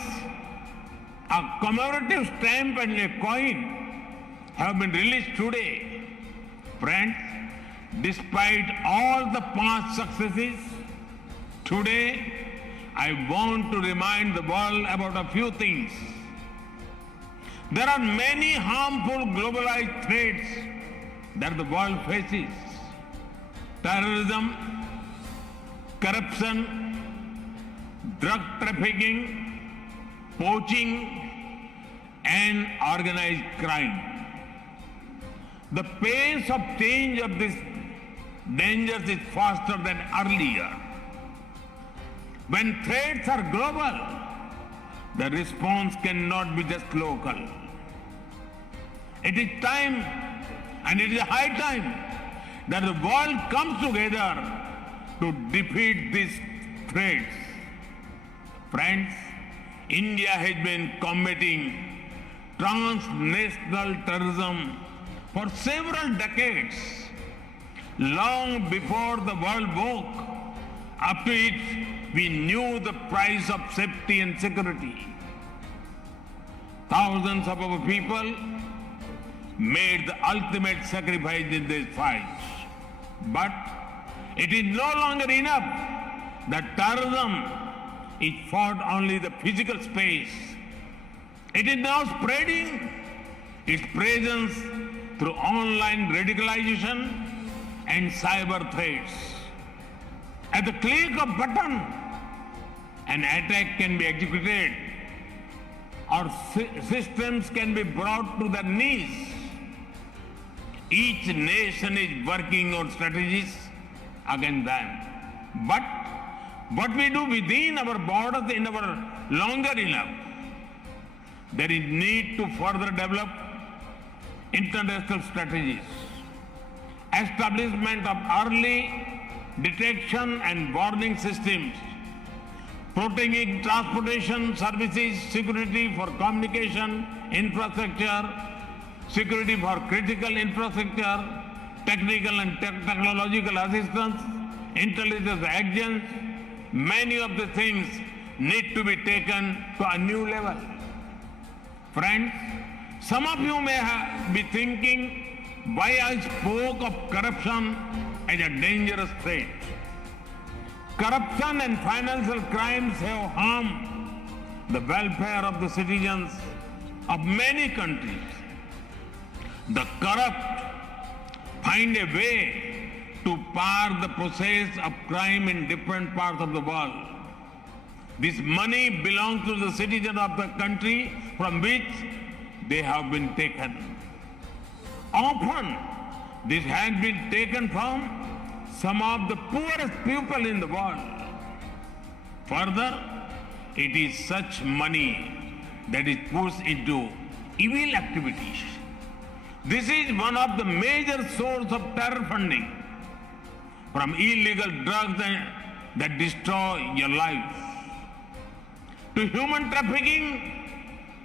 a commemorative stamp and a coin have been released today. Friends, despite all the past successes, today I want to remind the world about a few things. There are many harmful globalized threats that the world faces. Terrorism, corruption, drug trafficking, poaching, and organized crime. The pace of change of these dangers is faster than earlier. When threats are global, the response cannot be just local. It is time, and it is high time, that the world comes together to defeat these threats. Friends, India has been combating transnational terrorism for several decades, long before the world woke up to it. We knew the price of safety and security. Thousands of our people made the ultimate sacrifice in this fight. But it is no longer enough that terrorism is fought only the physical space. It is now spreading its presence through online radicalization and cyber threats. At the click of a button, an attack can be executed, or systems can be brought to their knees. Each nation is working on strategies against them. But what we do within our borders is never longer enough. There is need to further develop international strategies. Establishment of early detection and warning systems, protecting transportation services, security for communication infrastructure, security for critical infrastructure, technical and technological assistance, intelligence agents. Many of the things need to be taken to a new level. Friends, some of you may be thinking why I spoke of corruption as a dangerous threat. Corruption and financial crimes have harmed the welfare of the citizens of many countries. The corrupt find a way to park the process of crime in different parts of the world. This money belongs to the citizens of the country from which they have been taken. Often, this has been taken from some of the poorest people in the world. Further, it is such money that is pushed into evil activities. This is one of the major sources of terror funding, from illegal drugs that destroy your life, to human trafficking,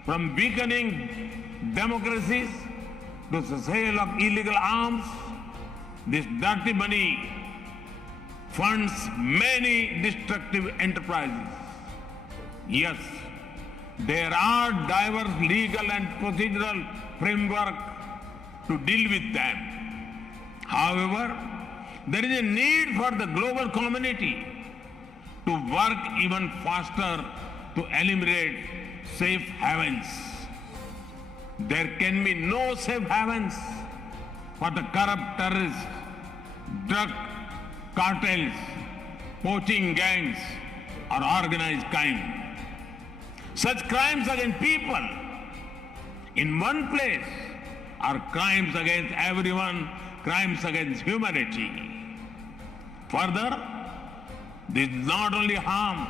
from weakening democracies to the sale of illegal arms. This dirty money funds many destructive enterprises. Yes, there are diverse legal and procedural frameworks to deal with them. However, there is a need for the global community to work even faster to eliminate safe havens. There can be no safe havens for the corrupt terrorists, drug cartels, poaching gangs, or organized crime. Such crimes against people in one place are crimes against everyone, crimes against humanity. Further, This not only harm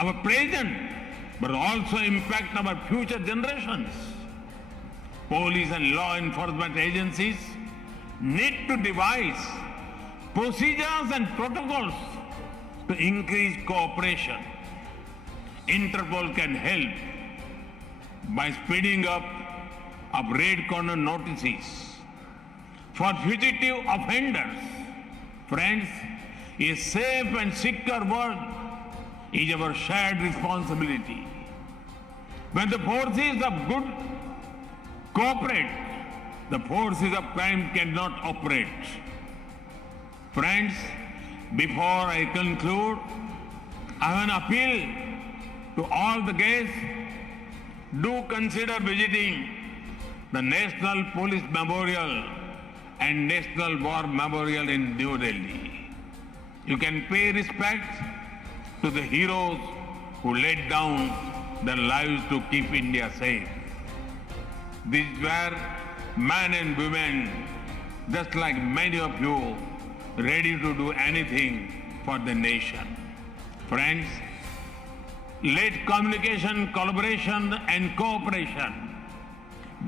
our present, but also impact our future generations. Police and law enforcement agencies need to devise procedures and protocols to increase cooperation. Interpol can help by speeding up of red corner notices for fugitive offenders. Friends, a safe and secure world is our shared responsibility. When the forces of good cooperate, the forces of crime cannot operate. Friends, before I conclude, I have an appeal to all the guests. Do consider visiting the National Police Memorial and National War Memorial in New Delhi. You can pay respect to the heroes who laid down their lives to keep India safe. These were men and women, just like many of you, ready to do anything for the nation. Friends, let communication, collaboration and cooperation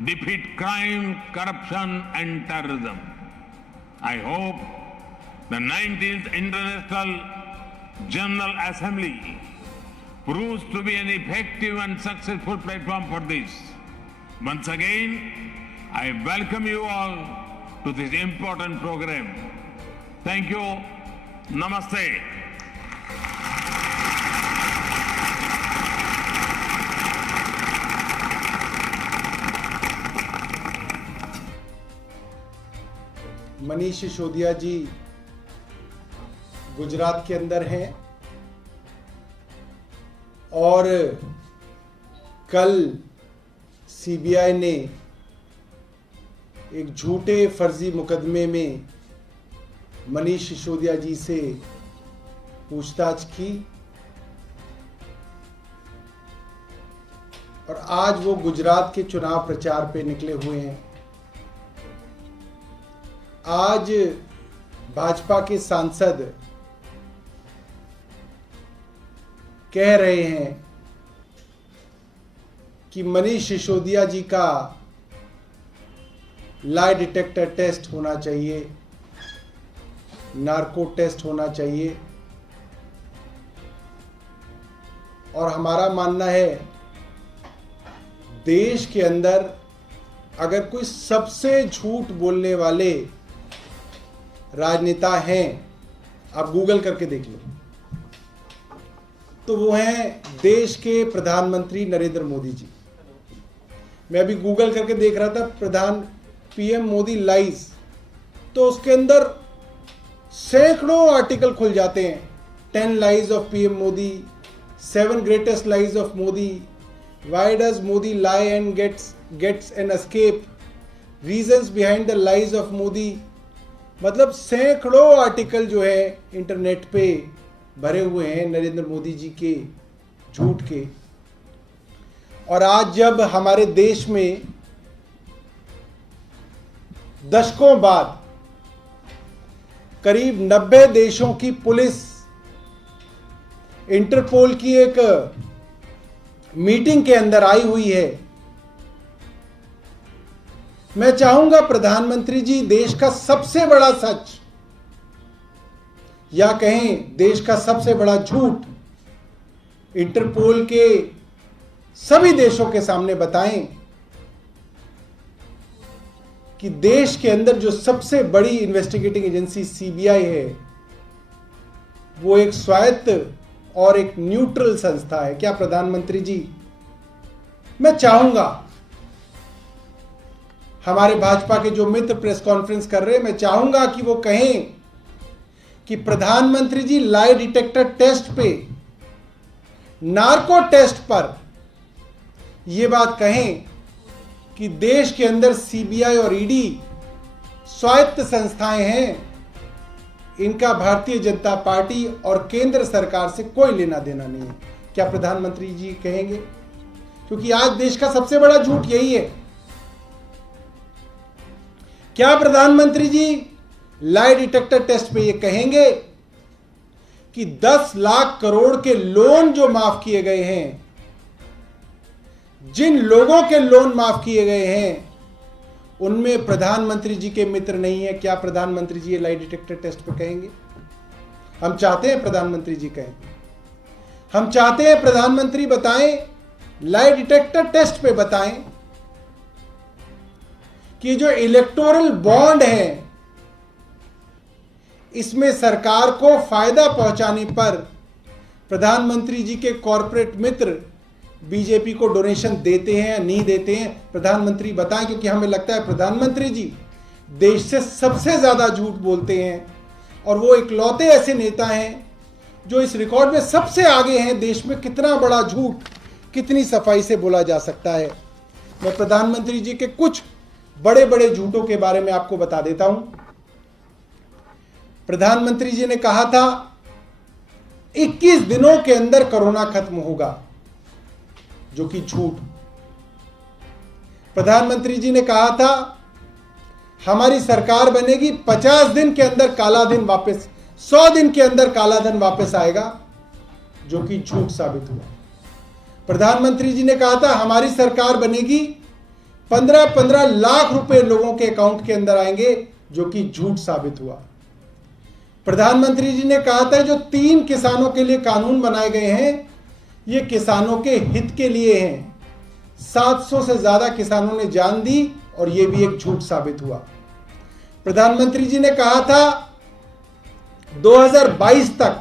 defeat crime, corruption and terrorism. I hope the 19th International General Assembly proves to be an effective and successful platform for this. Once again, I welcome you all to this important program. Thank you. Namaste. Manish Sisodia जी गुजरात के अंदर हैं और कल CBI ने एक झूठे फर्जी मुकदमे में मनीष सिसोदिया जी से पूछताछ की और आज वो गुजरात के चुनाव प्रचार पे निकले हुए हैं। आज भाजपा के सांसद कह रहे हैं कि मनीष सिसोदिया जी का लाई डिटेक्टर टेस्ट होना चाहिए, नार्को टेस्ट होना चाहिए। और हमारा मानना है देश के अंदर अगर कोई सबसे झूठ बोलने वाले राजनेता हैं, आप गूगल करके देख लो, तो वो हैं देश के प्रधानमंत्री नरेंद्र मोदी जी। मैं अभी गूगल करके देख रहा था पीएम मोदी लाइज, तो उसके अंदर सैकड़ों आर्टिकल खुल जाते हैं। 10 lies of PM Modi, 7 greatest lies of Modi, why does Modi lie and gets an escape, reasons behind the lies of Modi. मतलब सैकड़ों आर्टिकल जो है इंटरनेट पे भरे हुए हैं नरेंद्र मोदी जी के झूठ के। और आज जब हमारे देश में दशकों बाद करीब 90 देशों की पुलिस इंटरपोल की एक मीटिंग के अंदर आई हुई है, मैं चाहूंगा प्रधानमंत्री जी देश का सबसे बड़ा सच या कहें देश का सबसे बड़ा झूठ इंटरपोल के सभी देशों के सामने बताएं कि देश के अंदर जो सबसे बड़ी इन्वेस्टिगेटिंग एजेंसी सीबीआई है वो एक स्वायत्त और एक न्यूट्रल संस्था है। क्या प्रधानमंत्री जी, मैं चाहूंगा हमारे भाजपा के जो मित्र प्रेस कॉन्फ्रेंस कर रहे हैं, मैं चाहूंगा कि वो कहें कि प्रधानमंत्री जी लाई डिटेक्टर टेस्ट पे, नार्को टेस्ट पर ये बात कहें कि देश के अंदर सीबीआई और ईडी स्वायत्त संस्थाएं हैं, इनका भारतीय जनता पार्टी और केंद्र सरकार से कोई लेना देना नहीं है। क्या प्रधानमंत्री जी कहेंगे? क्योंकि आज देश का सबसे बड़ा झूठ यही है। क्या प्रधानमंत्री जी लाई डिटेक्टर टेस्ट पे ये कहेंगे कि 10 लाख करोड़ के लोन जो माफ किए गए हैं, जिन लोगों के लोन माफ किए गए हैं, उनमें प्रधानमंत्री जी के मित्र नहीं है। क्या प्रधानमंत्री जी ये लाई डिटेक्टर टेस्ट पे कहेंगे? हम चाहते हैं प्रधानमंत्री जी कहें, हम चाहते हैं प्रधानमंत्री बताएं, लाई डिटेक्टर टेस्ट पे बताएं कि जो इलेक्टोरल बॉन्ड है, इसमें सरकार को फायदा पहुंचाने पर प्रधानमंत्री जी के कॉरपोरेट मित्र बीजेपी को डोनेशन देते हैं या नहीं देते हैं, प्रधानमंत्री बताएं। क्योंकि हमें लगता है प्रधानमंत्री जी देश से सबसे ज्यादा झूठ बोलते हैं और वो इकलौते ऐसे नेता हैं जो इस रिकॉर्ड में सबसे आगे हैं। देश में कितना बड़ा झूठ कितनी सफाई से बोला जा सकता है। मैं प्रधानमंत्री जी के कुछ बड़े बड़े झूठों के बारे में आपको बता देता हूं। प्रधानमंत्री जी ने कहा था 21 दिनों के अंदर कोरोना खत्म होगा, जो कि झूठ। प्रधानमंत्री जी ने कहा था हमारी सरकार बनेगी 50 दिन के अंदर काला दिन वापस, 100 दिन के अंदर काला धन वापस आएगा, जो कि झूठ साबित हुआ। प्रधानमंत्री जी ने कहा था हमारी सरकार बनेगी 15-15 लाख रुपए लोगों के अकाउंट के अंदर आएंगे, जो कि झूठ साबित हुआ। प्रधानमंत्री जी ने कहा था जो 3 किसानों के लिए कानून बनाए गए हैं, ये किसानों के हित के लिए हैं। 700 से ज्यादा किसानों ने जान दी और ये भी एक झूठ साबित हुआ। प्रधानमंत्री जी ने कहा था 2022 तक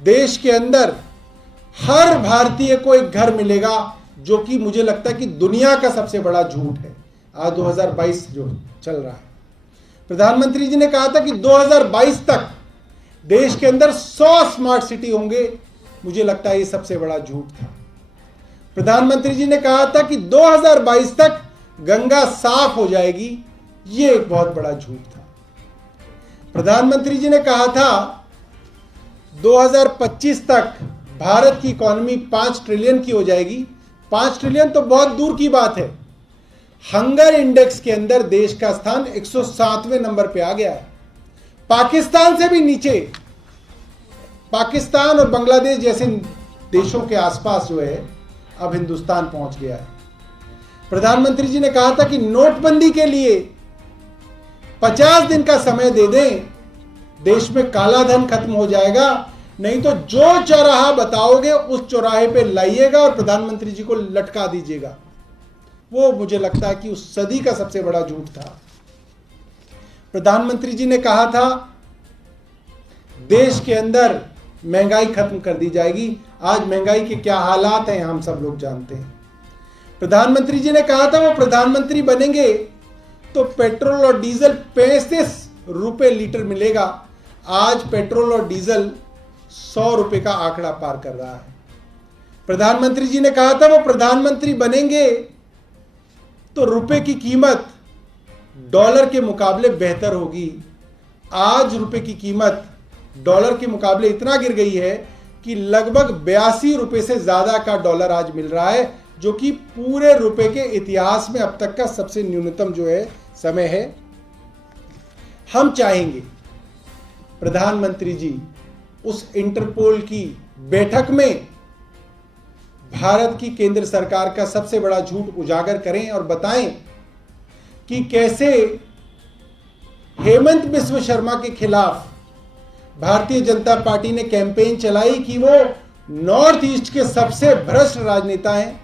देश के अंदर हर भारतीय को एक घर मिलेगा, जो कि मुझे लगता है कि दुनिया का सबसे बड़ा झूठ है। आज 2022 जो चल रहा है, प्रधानमंत्री जी ने कहा था कि 2022 तक देश के अंदर 100 स्मार्ट सिटी होंगे, मुझे लगता है ये सबसे बड़ा झूठ था। प्रधानमंत्री जी ने कहा था कि 2022 तक गंगा साफ हो जाएगी, ये एक बहुत बड़ा झूठ था। प्रधानमंत्री जी ने कहा था 2025 तक भारत की इकॉनमी 5 ट्रिलियन की हो जाएगी। 5 ट्रिलियन तो बहुत दूर की बात है। हंगर इंडेक्स के अंदर देश का स्थान 107वें नंबर पे आ गया है, पाकिस्तान से भी नीचे। पाकिस्तान और बांग्लादेश जैसे देशों के आसपास जो है अब हिंदुस्तान पहुंच गया है। प्रधानमंत्री जी ने कहा था कि नोटबंदी के लिए 50 दिन का समय दे दें, देश में काला धन खत्म हो जाएगा, नहीं तो जो चौराहा बताओगे उस चौराहे पे लाइएगा और प्रधानमंत्री जी को लटका दीजिएगा। वो मुझे लगता है कि उस सदी का सबसे बड़ा झूठ था। प्रधानमंत्री जी ने कहा था देश के अंदर महंगाई खत्म कर दी जाएगी। आज महंगाई के क्या हालात हैं हम सब लोग जानते हैं। प्रधानमंत्री जी ने कहा था वो प्रधानमंत्री बनेंगे तो पेट्रोल और डीजल 35 रुपए लीटर मिलेगा। आज पेट्रोल और डीजल 100 रुपए का आंकड़ा पार कर रहा है। प्रधानमंत्री जी ने कहा था वो प्रधानमंत्री बनेंगे तो रुपए की कीमत डॉलर के मुकाबले बेहतर होगी। आज रुपए की कीमत डॉलर के मुकाबले इतना गिर गई है कि लगभग 82 रुपए से ज्यादा का डॉलर आज मिल रहा है, जो कि पूरे रुपए के इतिहास में अब तक का सबसे न्यूनतम जो है समय है। हम चाहेंगे प्रधानमंत्री जी उस इंटरपोल की बैठक में भारत की केंद्र सरकार का सबसे बड़ा झूठ उजागर करें और बताएं कि कैसे हेमंत बिस्व शर्मा के खिलाफ भारतीय जनता पार्टी ने कैंपेन चलाई कि वो नॉर्थ ईस्ट के सबसे भ्रष्ट राजनेता हैं,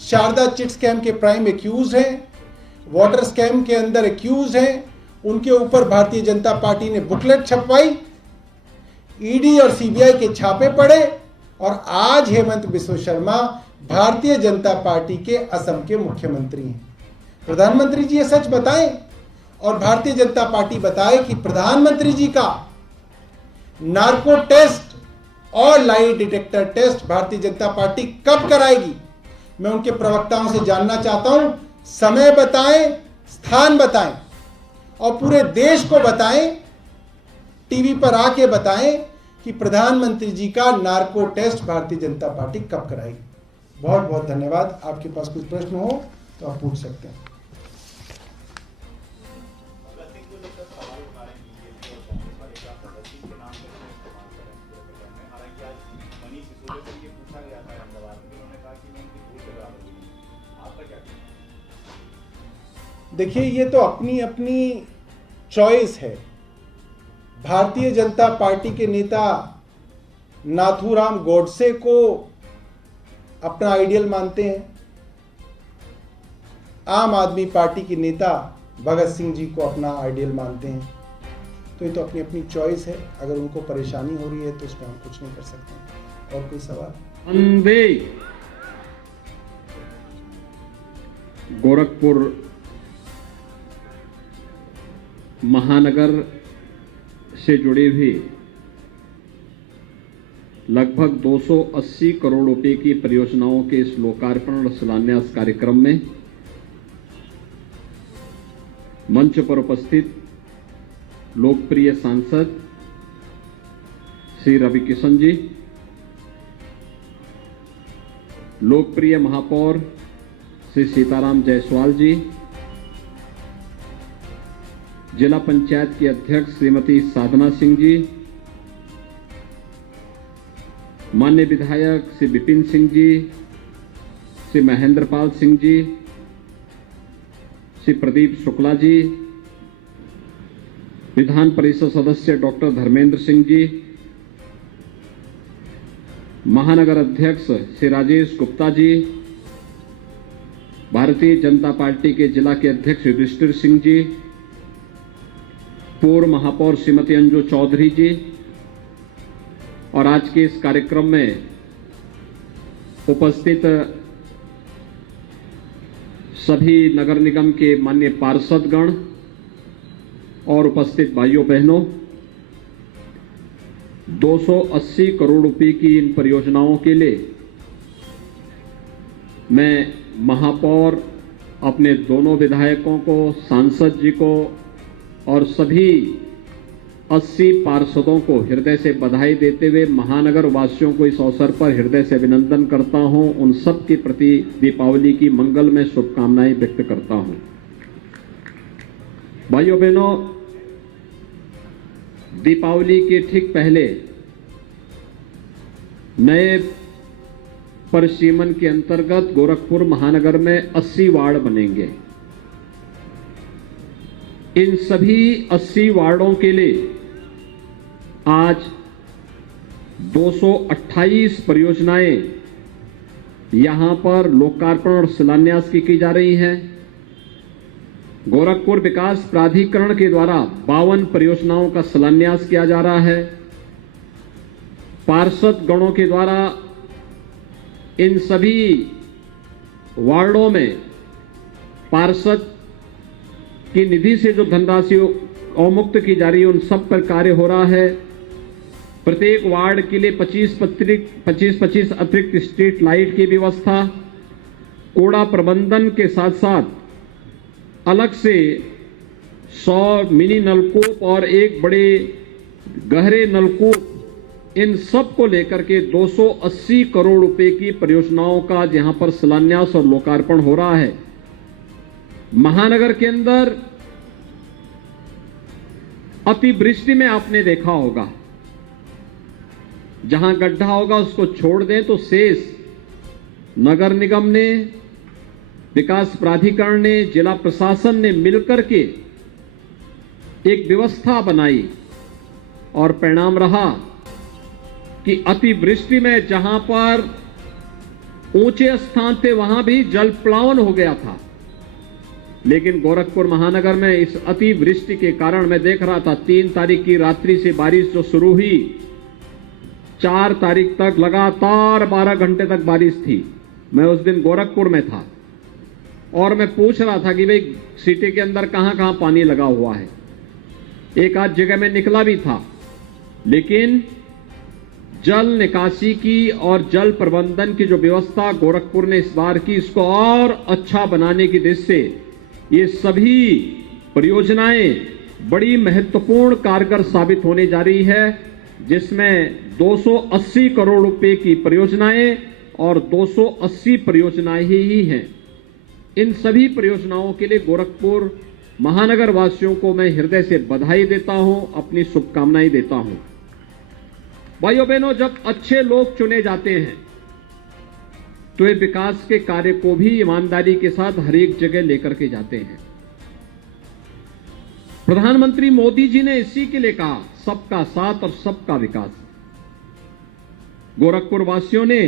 शारदा चिट स्कैम के प्राइम एक्यूज हैं, वाटर स्कैम के अंदर एक्यूज हैं। उनके ऊपर भारतीय जनता पार्टी ने बुकलेट छपवाई, ईडी और सीबीआई के छापे पड़े और आज हेमंत बिस्व शर्मा भारतीय जनता पार्टी के असम के मुख्यमंत्री हैं। प्रधानमंत्री जी ये सच बताएं और भारतीय जनता पार्टी बताए कि प्रधानमंत्री जी का नार्को टेस्ट और lie detector test Bharatiya Janata party कब कराएगी। मैं उनके प्रवक्ताओं से जानना चाहता हूं, समय बताएं, स्थान बताएं और पूरे देश को बताएं, टीवी पर आके बताएं कि प्रधानमंत्री जी का narco test Bharatiya Janata party कब कराएगी। बहुत बहुत धन्यवाद। आपके पास कुछ प्रश्न हो तो आप पूछ सकते हैं। देखिए, ये तो अपनी अपनी चॉइस है। भारतीय जनता पार्टी के नेता नाथूराम गोडसे को अपना आइडियल मानते हैं, आम आदमी पार्टी के नेता भगत सिंह जी को अपना आइडियल मानते हैं। तो ये तो अपनी अपनी चॉइस है। अगर उनको परेशानी हो रही है तो उसमें हम कुछ नहीं कर सकते। और कोई सवाल? वंदे गोरखपुर महानगर से जुड़ी हुई लगभग 280 करोड़ रुपए की परियोजनाओं के इस लोकार्पण और शिलान्यास कार्यक्रम में मंच पर उपस्थित लोकप्रिय सांसद श्री रवि किशन जी, लोकप्रिय महापौर श्री सीताराम जायसवाल जी, जिला पंचायत की अध्यक्ष श्रीमती साधना सिंह जी, माननीय विधायक श्री विपिन सिंह जी, श्री महेंद्र पाल सिंह जी, श्री प्रदीप शुक्ला जी, विधान परिषद सदस्य डॉक्टर धर्मेंद्र सिंह जी, महानगर अध्यक्ष श्री राजेश गुप्ता जी, भारतीय जनता पार्टी के जिला के अध्यक्ष युधिष्ठिर सिंह जी, पूर्व महापौर श्रीमती अंजू चौधरी जी, और आज के इस कार्यक्रम में उपस्थित सभी नगर निगम के माननीय पार्षदगण और उपस्थित भाइयों बहनों, 280 करोड़ रुपए की इन परियोजनाओं के लिए मैं महापौर, अपने दोनों विधायकों को, सांसद जी को और सभी 80 पार्षदों को हृदय से बधाई देते हुए महानगर वासियों को इस अवसर पर हृदय से अभिनंदन करता हूं। उन सब के प्रति दीपावली की मंगलमय शुभकामनाएं व्यक्त करता हूं। भाइयों बहनों, दीपावली के ठीक पहले नए परिसीमन के अंतर्गत गोरखपुर महानगर में 80 वार्ड बनेंगे। इन सभी 80 वार्डों के लिए आज 228 परियोजनाएं यहां पर लोकार्पण और शिलान्यास की जा रही हैं। गोरखपुर विकास प्राधिकरण के द्वारा 52 परियोजनाओं का शिलान्यास किया जा रहा है। पार्षद गणों के द्वारा इन सभी वार्डों में पार्षद की निधि से जो धनराशि अवमुक्त की जा रही है, उन सब पर कार्य हो रहा है। प्रत्येक वार्ड के लिए 25 अतिरिक्त स्ट्रीट लाइट की व्यवस्था, कूड़ा प्रबंधन के साथ साथ अलग से 100 मिनी नलकूप और एक बड़े गहरे नलकूप, इन सब को लेकर के 280 करोड़ रुपए की परियोजनाओं का जहां पर शिलान्यास और लोकार्पण हो रहा है। महानगर के अंदर अतिवृष्टि में आपने देखा होगा, जहां गड्ढा होगा उसको छोड़ दें तो शेष नगर निगम ने, विकास प्राधिकरण ने, जिला प्रशासन ने मिलकर के एक व्यवस्था बनाई और परिणाम रहा कि अतिवृष्टि में जहां पर ऊंचे स्थान थे वहां भी जल प्लावन हो गया था। लेकिन गोरखपुर महानगर में इस अतिवृष्टि के कारण मैं देख रहा था 3 तारीख की रात्रि से बारिश जो शुरू हुई, 4 तारीख तक लगातार 12 घंटे तक बारिश थी। मैं उस दिन गोरखपुर में था और मैं पूछ रहा था कि भाई सिटी के अंदर कहां कहां पानी लगा हुआ है। एक आध जगह में निकला भी था, लेकिन जल निकासी की और जल प्रबंधन की जो व्यवस्था गोरखपुर ने इस बार की, इसको और अच्छा बनाने की दृष्टि से ये सभी परियोजनाएं बड़ी महत्वपूर्ण कारगर साबित होने जा रही है, जिसमें 280 करोड़ रुपए की परियोजनाएं और 280 परियोजनाएं ही हैं। इन सभी परियोजनाओं के लिए गोरखपुर महानगर वासियों को मैं हृदय से बधाई देता हूं, अपनी शुभकामनाएं देता हूं। भाइयों बहनों, जब अच्छे लोग चुने जाते हैं तो ये विकास के कार्य को भी ईमानदारी के साथ हर एक जगह लेकर के जाते हैं। प्रधानमंत्री मोदी जी ने इसी के लिए कहा, सबका साथ और सबका विकास। गोरखपुर वासियों ने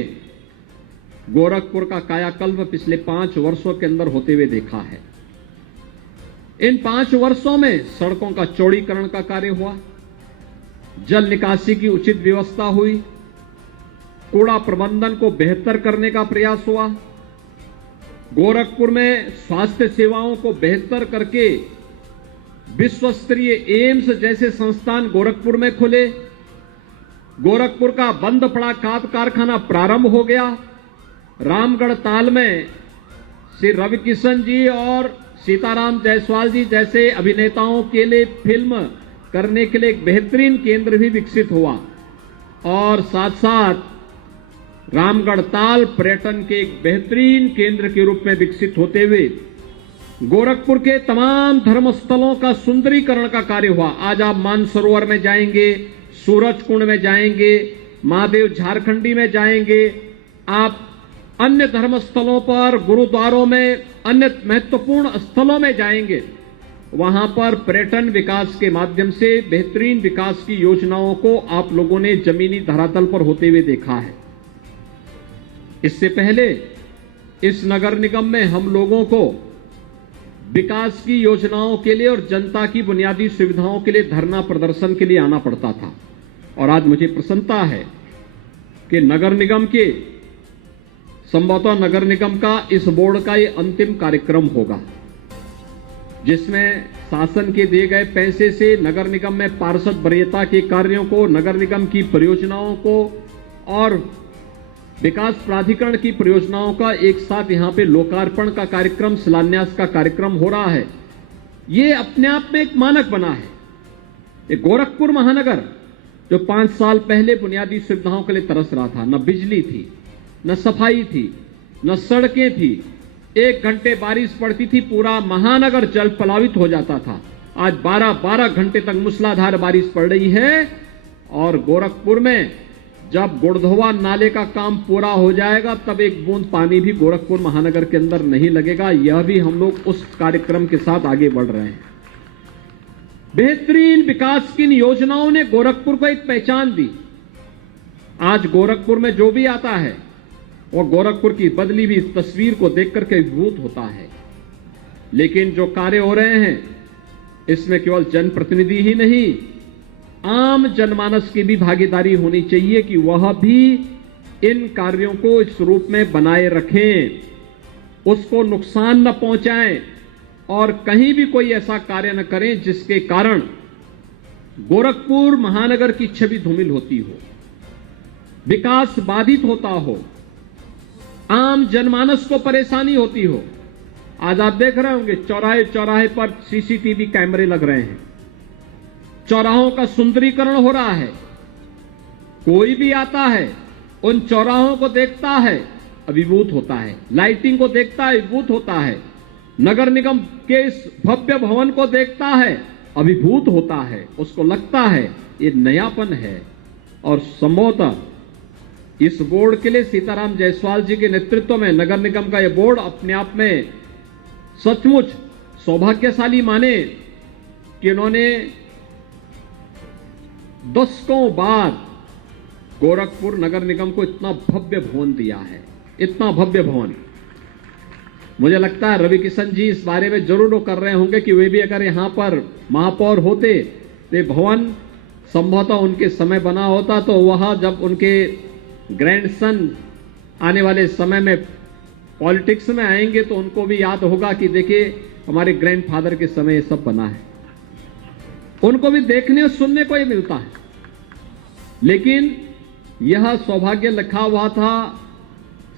गोरखपुर का कायाकल्प पिछले 5 वर्षों के अंदर होते हुए देखा है। इन 5 वर्षों में सड़कों का चौड़ीकरण का कार्य हुआ, जल निकासी की उचित व्यवस्था हुई, कूड़ा प्रबंधन को बेहतर करने का प्रयास हुआ, गोरखपुर में स्वास्थ्य सेवाओं को बेहतर करके विश्व स्तरीय एम्स जैसे संस्थान गोरखपुर में खुले, गोरखपुर का बंद पड़ा खाद कारखाना प्रारंभ हो गया, रामगढ़ ताल में श्री रवि किशन जी और सीताराम जायसवाल जी जैसे अभिनेताओं के लिए फिल्म करने के लिए एक बेहतरीन केंद्र भी विकसित हुआ, और साथ साथ रामगढ़ ताल पर्यटन के एक बेहतरीन केंद्र के रूप में विकसित होते हुए गोरखपुर के तमाम धर्मस्थलों का सुंदरीकरण का कार्य हुआ। आज आप मानसरोवर में जाएंगे, सूरज कुंड में जाएंगे, महादेव झारखंडी में जाएंगे, आप अन्य धर्मस्थलों पर, गुरुद्वारों में, अन्य महत्वपूर्ण स्थलों में जाएंगे, वहां पर पर्यटन विकास के माध्यम से बेहतरीन विकास की योजनाओं को आप लोगों ने जमीनी धरातल पर होते हुए देखा है। इससे पहले इस नगर निगम में हम लोगों को विकास की योजनाओं के लिए और जनता की बुनियादी सुविधाओं के लिए धरना प्रदर्शन के लिए आना पड़ता था, और आज मुझे प्रसन्नता है कि नगर निगम के संभवतः नगर निगम का इस बोर्ड का ये अंतिम कार्यक्रम होगा, जिसमें शासन के दिए गए पैसे से नगर निगम में पार्षद वरीयता के कार्यों को, नगर निगम की परियोजनाओं को और विकास प्राधिकरण की परियोजनाओं का एक साथ यहां पे लोकार्पण का कार्यक्रम, शिलान्यास का कार्यक्रम हो रहा है। ये अपने आप में एक मानक बना है। ये गोरखपुर महानगर जो 5 साल पहले बुनियादी सुविधाओं के लिए तरस रहा था, न बिजली थी, न सफाई थी, न सड़कें थी, 1 घंटे बारिश पड़ती थी पूरा महानगर जल प्लावित हो जाता था। आज 12-12 घंटे तक मूसलाधार बारिश पड़ रही है, और गोरखपुर में जब गुड़धोवा नाले का काम पूरा हो जाएगा तब एक बूंद पानी भी गोरखपुर महानगर के अंदर नहीं लगेगा। यह भी हम लोग उस कार्यक्रम के साथ आगे बढ़ रहे हैं। बेहतरीन विकास की इन योजनाओं ने गोरखपुर को एक पहचान दी। आज गोरखपुर में जो भी आता है वो गोरखपुर की बदली हुई तस्वीर को देख करके विभूत होता है। लेकिन जो कार्य हो रहे हैं इसमें केवल जनप्रतिनिधि ही नहीं, आम जनमानस की भी भागीदारी होनी चाहिए कि वह भी इन कार्यों को इस रूप में बनाए रखें, उसको नुकसान न पहुंचाएं और कहीं भी कोई ऐसा कार्य न करें जिसके कारण गोरखपुर महानगर की छवि धूमिल होती हो, विकास बाधित होता हो, आम जनमानस को परेशानी होती हो। आज आप देख रहे होंगे चौराहे चौराहे पर सीसीटीवी कैमरे लग रहे हैं, चौराहों का सुंदरीकरण हो रहा है। कोई भी आता है उन चौराहों को देखता है, अभिभूत होता है, लाइटिंग को देखता है, अभिभूत होता है, नगर निगम के इस भव्य भवन को देखता है, अभिभूत होता है, उसको लगता है ये नयापन है। और संभवतः इस बोर्ड के लिए सीताराम जायसवाल जी के नेतृत्व में नगर निगम का यह बोर्ड अपने आप में सचमुच सौभाग्यशाली माने कि उन्होंने दशकों बाद गोरखपुर नगर निगम को इतना भव्य भवन दिया है, इतना भव्य भवन। मुझे लगता है रवि किशन जी इस बारे में जरूर वो कर रहे होंगे कि वे भी अगर यहां पर महापौर होते तो भवन संभवतः उनके समय बना होता, तो वह जब उनके ग्रैंडसन आने वाले समय में पॉलिटिक्स में आएंगे तो उनको भी याद होगा कि देखिए हमारे ग्रैंडफादर के समय ये सब बना है। उनको भी देखने और सुनने को ही मिलता है। लेकिन यह सौभाग्य लिखा हुआ था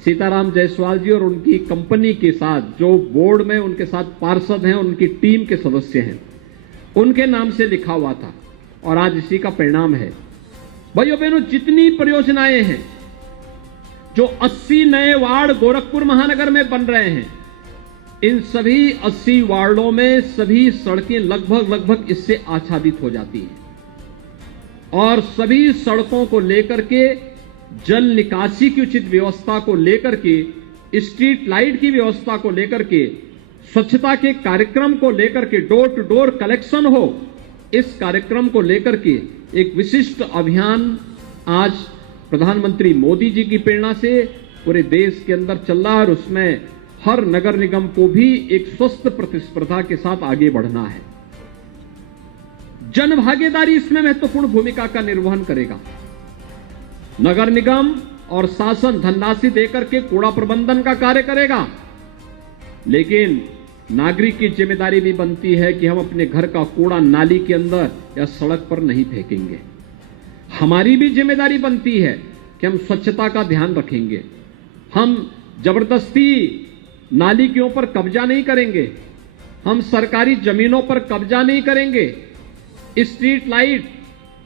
सीताराम जायसवाल जी और उनकी कंपनी के साथ, जो बोर्ड में उनके साथ पार्षद हैं, उनकी टीम के सदस्य हैं, उनके नाम से लिखा हुआ था, और आज इसी का परिणाम है। भाइयों बहनों, जितनी परियोजनाएं हैं, जो 80 नए वार्ड गोरखपुर महानगर में बन रहे हैं, इन सभी 80 वार्डों में सभी सड़कें लगभग इससे आच्छादित हो जाती हैं, और सभी सड़कों को लेकर के, जल निकासी की उचित व्यवस्था को लेकर के, स्ट्रीट लाइट की व्यवस्था को लेकर के स्वच्छता के कार्यक्रम को लेकर के डोर टू डोर कलेक्शन हो, इस कार्यक्रम को लेकर के एक विशिष्ट अभियान आज प्रधानमंत्री मोदी जी की प्रेरणा से पूरे देश के अंदर चल रहा है और उसमें हर नगर निगम को भी एक स्वस्थ प्रतिस्पर्धा के साथ आगे बढ़ना है। जन भागीदारी इसमें महत्वपूर्ण भूमिका का निर्वहन करेगा। नगर निगम और शासन धनराशि देकर के कूड़ा प्रबंधन का कार्य करेगा, लेकिन नागरिक की जिम्मेदारी भी बनती है कि हम अपने घर का कूड़ा नाली के अंदर या सड़क पर नहीं फेंकेंगे। हमारी भी जिम्मेदारी बनती है कि हम स्वच्छता का ध्यान रखेंगे। हम जबरदस्ती नाली के ऊपर कब्जा नहीं करेंगे, हम सरकारी जमीनों पर कब्जा नहीं करेंगे, स्ट्रीट लाइट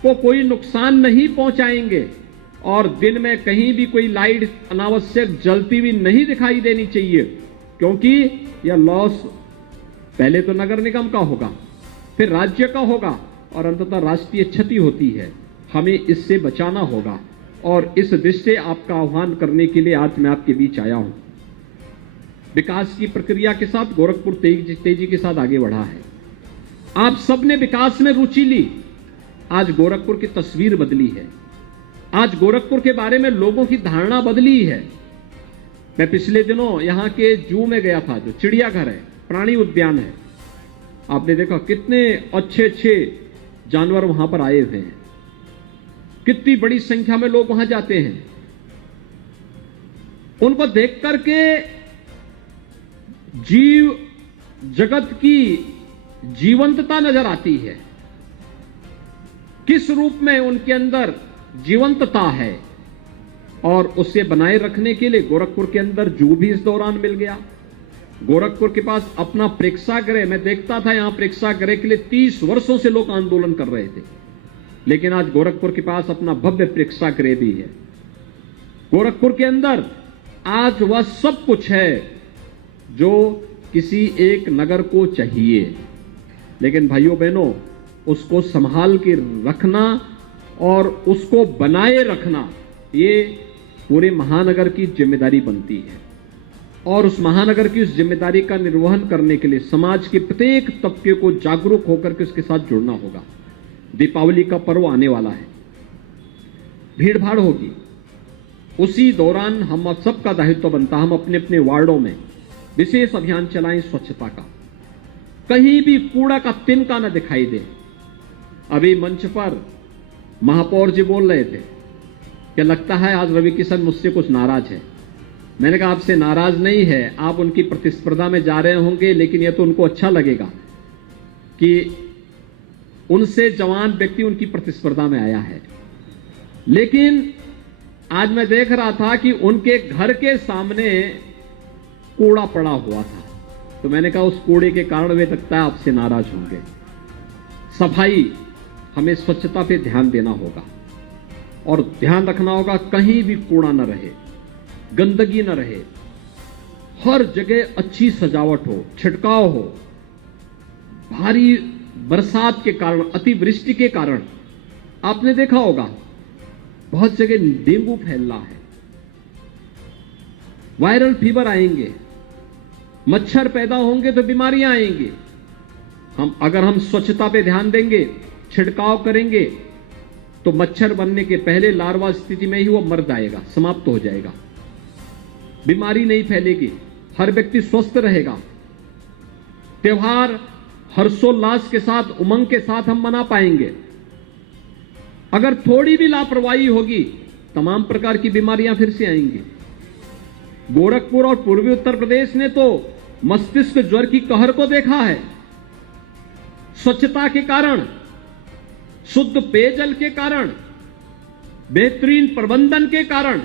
को कोई नुकसान नहीं पहुंचाएंगे और दिन में कहीं भी कोई लाइट अनावश्यक जलती हुई नहीं दिखाई देनी चाहिए, क्योंकि यह लॉस पहले तो नगर निगम का होगा, फिर राज्य का होगा और अंततः राष्ट्रीय क्षति होती है। हमें इससे बचाना होगा और इस दृष्टि से आपका आह्वान करने के लिए आज मैं आपके बीच आया हूं। विकास की प्रक्रिया के साथ गोरखपुर तेजी के साथ आगे बढ़ा है। आप सबने विकास में रुचि ली। आज गोरखपुर की तस्वीर बदली है। आज गोरखपुर के बारे में लोगों की धारणा बदली है। मैं पिछले दिनों यहां के जू में गया था, जो चिड़ियाघर है, प्राणी उद्यान है। आपने देखा कितने अच्छे अच्छे जानवर वहां पर आए हुए हैं, कितनी बड़ी संख्या में लोग वहां जाते हैं। उनको देख करके जीव जगत की जीवंतता नजर आती है, किस रूप में उनके अंदर जीवंतता है, और उसे बनाए रखने के लिए गोरखपुर के अंदर जू भी इस दौरान मिल गया। गोरखपुर के पास अपना प्रेक्षागृह, मैं देखता था यहां प्रेक्षागृह के लिए 30 वर्षों से लोग आंदोलन कर रहे थे, लेकिन आज गोरखपुर के पास अपना भव्य प्रेक्षागृह भी है। गोरखपुर के अंदर आज वह सब कुछ है जो किसी एक नगर को चाहिए, लेकिन भाइयों बहनों, उसको संभाल के रखना और उसको बनाए रखना, ये पूरे महानगर की जिम्मेदारी बनती है। और उस महानगर की उस जिम्मेदारी का निर्वहन करने के लिए समाज के प्रत्येक तबके को जागरूक होकर के उसके साथ जुड़ना होगा। दीपावली का पर्व आने वाला है, भीड़ भाड़ होगी, उसी दौरान हम सबका दायित्व बनता है हम अपने अपने वार्डों में विशेष अभियान चलाएं स्वच्छता का, कहीं भी कूड़ा का तिनका न दिखाई दे। अभी मंच पर महापौर जी बोल रहे थे कि लगता है आज रवि किशन मुझसे कुछ नाराज है। मैंने कहा आपसे नाराज नहीं है, आप उनकी प्रतिस्पर्धा में जा रहे होंगे, लेकिन यह तो उनको अच्छा लगेगा कि उनसे जवान व्यक्ति उनकी प्रतिस्पर्धा में आया है। लेकिन आज मैं देख रहा था कि उनके घर के सामने कूड़ा पड़ा हुआ था, तो मैंने कहा उस कूड़े के कारण वे लगता है आपसे नाराज होंगे। सफाई, हमें स्वच्छता पे ध्यान देना होगा और ध्यान रखना होगा कहीं भी कूड़ा न रहे, गंदगी न रहे, हर जगह अच्छी सजावट हो, छिड़काव हो। भारी बरसात के कारण, अतिवृष्टि के कारण आपने देखा होगा बहुत जगह डेंगू फैल रहा है, वायरल फीवर आएंगे, मच्छर पैदा होंगे तो बीमारियां आएंगी। अगर हम स्वच्छता पे ध्यान देंगे, छिड़काव करेंगे, तो मच्छर बनने के पहले लार्वा स्थिति में ही वो मर जाएगा, समाप्त हो जाएगा, बीमारी नहीं फैलेगी, हर व्यक्ति स्वस्थ रहेगा। त्योहार हर्षोल्लास के साथ, उमंग के साथ हम मना पाएंगे। अगर थोड़ी भी लापरवाही होगी, तमाम प्रकार की बीमारियां फिर से आएंगी। गोरखपुर और पूर्वी उत्तर प्रदेश ने तो मस्तिष्क ज्वर की कहर को देखा है। स्वच्छता के कारण, शुद्ध पेयजल के कारण, बेहतरीन प्रबंधन के कारण,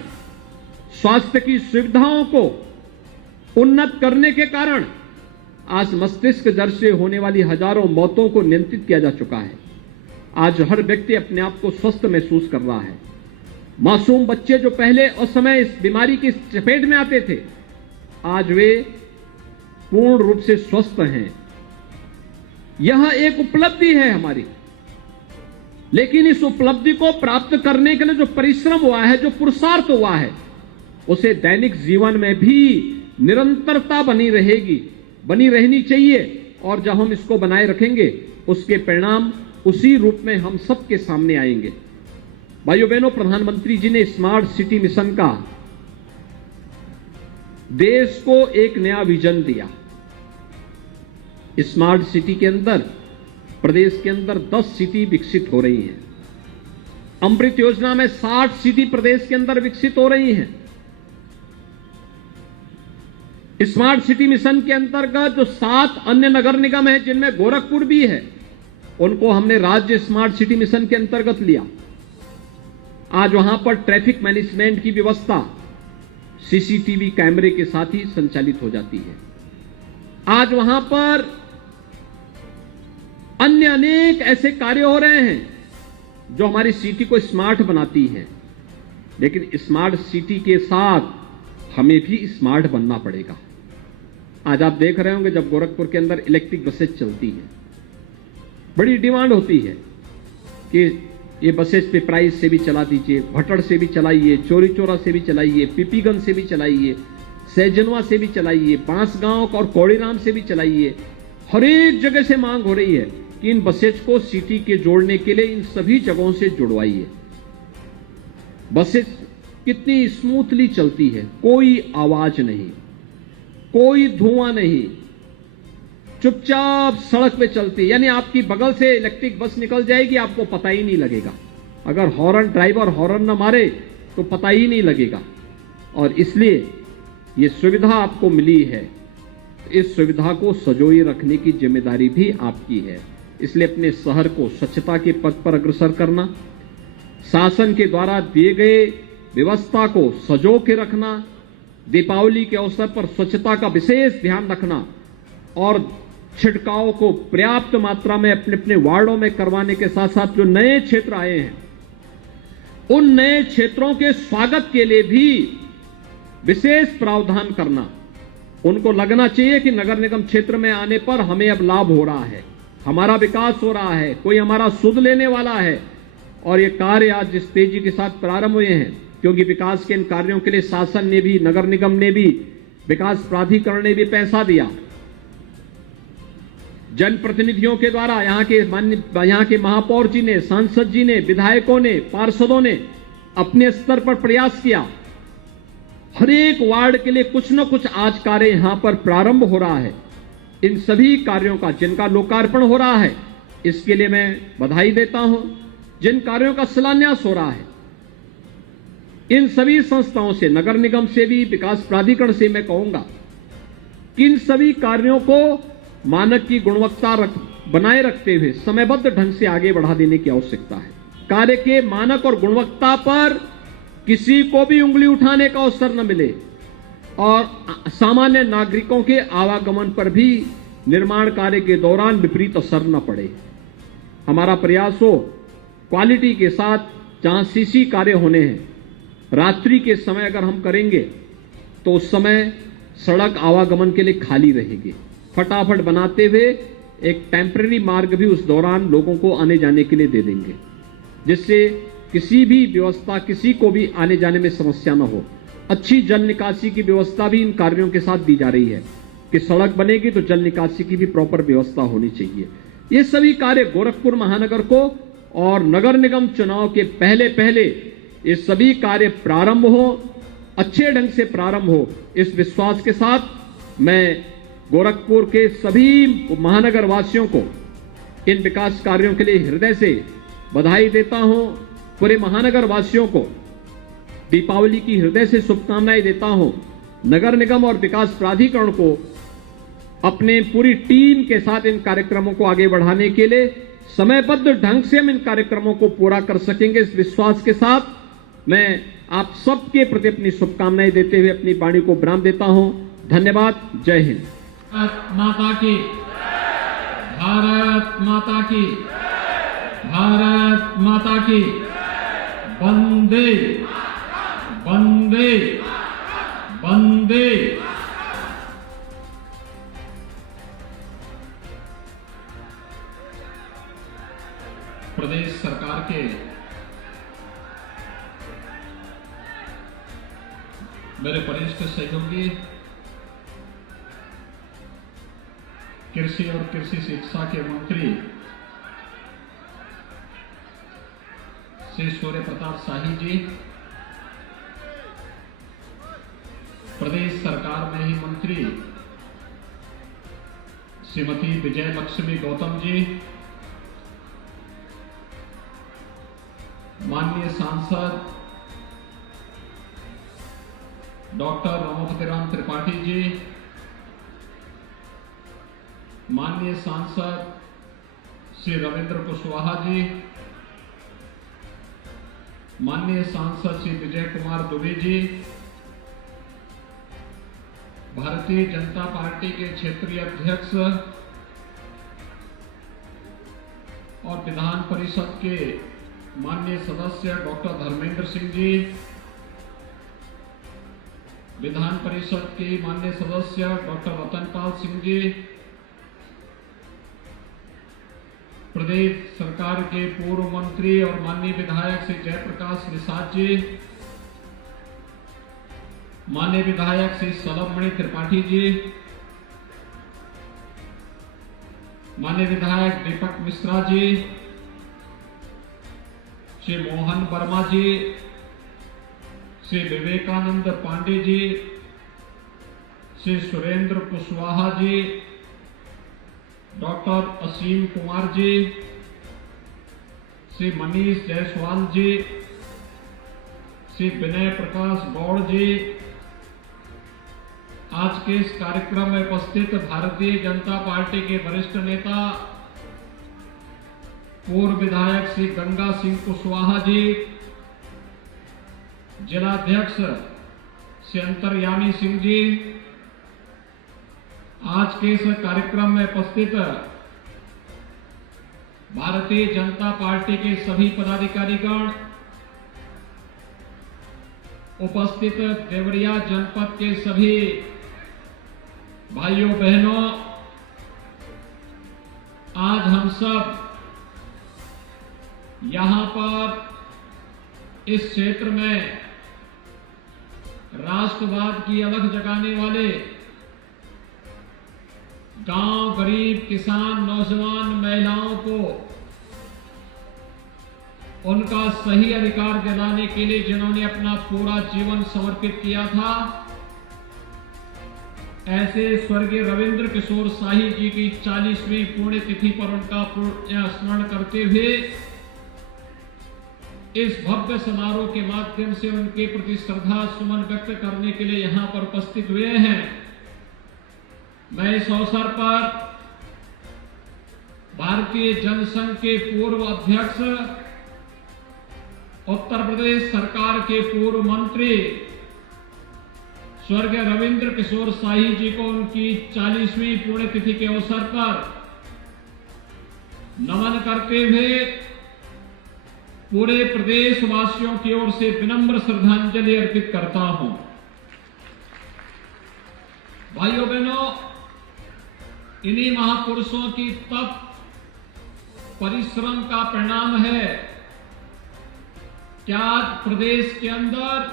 स्वास्थ्य की सुविधाओं को उन्नत करने के कारण आज मस्तिष्क ज्वर से होने वाली हजारों मौतों को नियंत्रित किया जा चुका है। आज हर व्यक्ति अपने आप को स्वस्थ महसूस कर रहा है। मासूम बच्चे जो पहले उस समय इस बीमारी की चपेट में आते थे, आज वे पूर्ण रूप से स्वस्थ हैं। यह एक उपलब्धि है हमारी, लेकिन इस उपलब्धि को प्राप्त करने के लिए जो परिश्रम हुआ है, जो पुरुषार्थ हुआ है, उसे दैनिक जीवन में भी निरंतरता बनी रहेगी। बनी रहनी चाहिए और जब हम इसको बनाए रखेंगे उसके परिणाम उसी रूप में हम सबके सामने आएंगे। भाइयों बहनों, प्रधानमंत्री जी ने स्मार्ट सिटी मिशन का देश को एक नया विजन दिया। स्मार्ट सिटी के अंदर प्रदेश के अंदर 10 सिटी विकसित हो रही हैं। अमृत योजना में 60 सिटी प्रदेश के अंदर विकसित हो रही हैं। स्मार्ट सिटी मिशन के अंतर्गत जो 7 अन्य नगर निगम हैं, जिनमें गोरखपुर भी है, उनको हमने राज्य स्मार्ट सिटी मिशन के अंतर्गत लिया। आज वहां पर ट्रैफिक मैनेजमेंट की व्यवस्था सीसीटीवी कैमरे के साथ ही संचालित हो जाती है। आज वहां पर अन्य अनेक ऐसे कार्य हो रहे हैं जो हमारी सिटी को स्मार्ट बनाती है। लेकिन स्मार्ट सिटी के साथ हमें भी स्मार्ट बनना पड़ेगा। आज आप देख रहे होंगे जब गोरखपुर के अंदर इलेक्ट्रिक बसेज चलती हैं, बड़ी डिमांड होती है कि ये बसेज पे प्राइस से भी चला दीजिए, भटड़ से भी चलाइए, चोरी चोरा से भी चलाइए, पीपीगंज से भी चलाइए, सैजनवा से भी चलाइए, बांसगांव और कौड़ीराम से भी चलाइए। हर एक जगह से मांग हो रही है कि इन बसेज को सिटी के जोड़ने के लिए इन सभी जगहों से जुड़वाइए। बसेज कितनी स्मूथली चलती है, कोई आवाज नहीं, कोई धुआं नहीं, चुपचाप सड़क पे चलती है। यानी आपकी बगल से इलेक्ट्रिक बस निकल जाएगी, आपको पता ही नहीं लगेगा। अगर हॉर्न ड्राइवर हॉर्न न मारे तो पता ही नहीं लगेगा। और इसलिए ये सुविधा आपको मिली है, इस सुविधा को सजोए रखने की जिम्मेदारी भी आपकी है। इसलिए अपने शहर को स्वच्छता के पथ पर अग्रसर करना, शासन के द्वारा दिए गए व्यवस्था को सजो के रखना, दीपावली के अवसर पर स्वच्छता का विशेष ध्यान रखना और छिड़काव को पर्याप्त मात्रा में अपने अपने वार्डों में करवाने के साथ साथ जो नए क्षेत्र आए हैं उन नए क्षेत्रों के स्वागत के लिए भी विशेष प्रावधान करना। उनको लगना चाहिए कि नगर निगम क्षेत्र में आने पर हमें अब लाभ हो रहा है, हमारा विकास हो रहा है, कोई हमारा सुध लेने वाला है। और ये कार्य आज जिस तेजी के साथ प्रारंभ हुए हैं, क्योंकि विकास के इन कार्यों के लिए शासन ने भी, नगर निगम ने भी, विकास प्राधिकरण ने भी पैसा दिया। जनप्रतिनिधियों के द्वारा यहाँ के महापौर जी ने, सांसद जी ने, विधायकों ने, पार्षदों ने अपने स्तर पर प्रयास किया। हर एक वार्ड के लिए कुछ न कुछ आज कार्य यहां पर प्रारंभ हो रहा है। इन सभी कार्यों का जिनका लोकार्पण हो रहा है, इसके लिए मैं बधाई देता हूं। जिन कार्यों का शिलान्यास हो रहा है, इन सभी संस्थाओं से, नगर निगम से भी, विकास प्राधिकरण से मैं कहूंगा कि इन सभी कार्यों को मानक की गुणवत्ता बनाए रखते हुए समयबद्ध ढंग से आगे बढ़ा देने की आवश्यकता है। कार्य के मानक और गुणवत्ता पर किसी को भी उंगली उठाने का अवसर न मिले और सामान्य नागरिकों के आवागमन पर भी निर्माण कार्य के दौरान विपरीत असर न पड़े। हमारा प्रयास हो क्वालिटी के साथ, जहां सीसी कार्य होने हैं, रात्रि के समय अगर हम करेंगे तो उस समय सड़क आवागमन के लिए खाली रहेगी। फटाफट बनाते हुए एक टेम्पररी मार्ग भी उस दौरान लोगों को आने जाने के लिए दे देंगे, जिससे किसी भी व्यवस्था, किसी को भी आने जाने में समस्या न हो। अच्छी जल निकासी की व्यवस्था भी इन कार्यों के साथ दी जा रही है कि सड़क बनेगी तो जल निकासी की भी प्रॉपर व्यवस्था होनी चाहिए। ये सभी कार्य गोरखपुर महानगर को और नगर निगम चुनाव के पहले पहले ये सभी कार्य प्रारंभ हो, अच्छे ढंग से प्रारंभ हो, इस विश्वास के साथ मैं गोरखपुर के सभी महानगर वासियों को इन विकास कार्यों के लिए हृदय से बधाई देता हूं। पूरे महानगर वासियों को दीपावली की हृदय से शुभकामनाएं देता हूं। नगर निगम और विकास प्राधिकरण को अपने पूरी टीम के साथ इन कार्यक्रमों को आगे बढ़ाने के लिए समयबद्ध ढंग से हम इन कार्यक्रमों को पूरा कर सकेंगे, इस विश्वास के साथ मैं आप सबके प्रति अपनी शुभकामनाएं देते हुए अपनी वाणी को विराम देता हूं। धन्यवाद। जय हिंद। भारत माता की, भारत माता की, भारत माता की। वंदे वंदे वंदे। प्रदेश सरकार के मेरे वरिष्ठ सहयोगी कृषि और कृषि शिक्षा के मंत्री श्री सूर्य प्रताप शाही जी, प्रदेश सरकार में ही मंत्री श्रीमती विजय लक्ष्मी गौतम जी, माननीय सांसद डॉक्टर रमापति राम त्रिपाठी जी, माननीय सांसद श्री रविंद्र कुशवाहा जी, माननीय सांसद श्री विजय कुमार दुबे जी, भारतीय जनता पार्टी के क्षेत्रीय अध्यक्ष और विधान परिषद के माननीय सदस्य डॉक्टर धर्मेंद्र सिंह जी, विधान परिषद के माननीय सदस्य डॉक्टर रतनपाल सिंह जी, प्रदेश सरकार के पूर्व मंत्री और माननीय विधायक श्री जयप्रकाश निषाद जी, माननीय विधायक श्री सलभमणि त्रिपाठी जी, माननीय विधायक दीपक मिश्रा जी, श्री मोहन वर्मा जी, श्री विवेकानंद पांडे जी, श्री सुरेंद्र कुशवाहा जी, डॉक्टर असीम कुमार जी, श्री मनीष जायसवाल जी, श्री विनय प्रकाश गौड़ जी, आज के इस कार्यक्रम में उपस्थित भारतीय जनता पार्टी के वरिष्ठ नेता पूर्व विधायक श्री गंगा सिंह कुशवाहा जी, जिलाध्यक्ष श्री अंतर्यामी सिंह जी, आज के इस कार्यक्रम में उपस्थित भारतीय जनता पार्टी के सभी पदाधिकारीगण, उपस्थित देवरिया जनपद के सभी भाइयों बहनों, आज हम सब यहां पर इस क्षेत्र में राष्ट्रवाद की अलख जगाने वाले गांव, गरीब, किसान, नौजवान, महिलाओं को उनका सही अधिकार दिलाने के लिए जिन्होंने अपना पूरा जीवन समर्पित किया था, ऐसे स्वर्गीय रविंद्र किशोर शाही जी की 40वीं पुण्यतिथि पर उनका स्मरण करते हुए इस भव्य समारोह के माध्यम से उनके प्रति श्रद्धा सुमन व्यक्त करने के लिए यहां पर उपस्थित हुए हैं। मैं इस अवसर पर भारतीय जनसंघ के पूर्व अध्यक्ष, उत्तर प्रदेश सरकार के पूर्व मंत्री स्वर्गीय रविंद्र किशोर शाही जी को उनकी 40वीं पुण्यतिथि के अवसर पर नमन करते हुए पूरे प्रदेशवासियों की ओर से विनम्र श्रद्धांजलि अर्पित करता हूं। भाइयों बहनों, इन्हीं महापुरुषों की तप परिश्रम का परिणाम है कि आज प्रदेश के अंदर,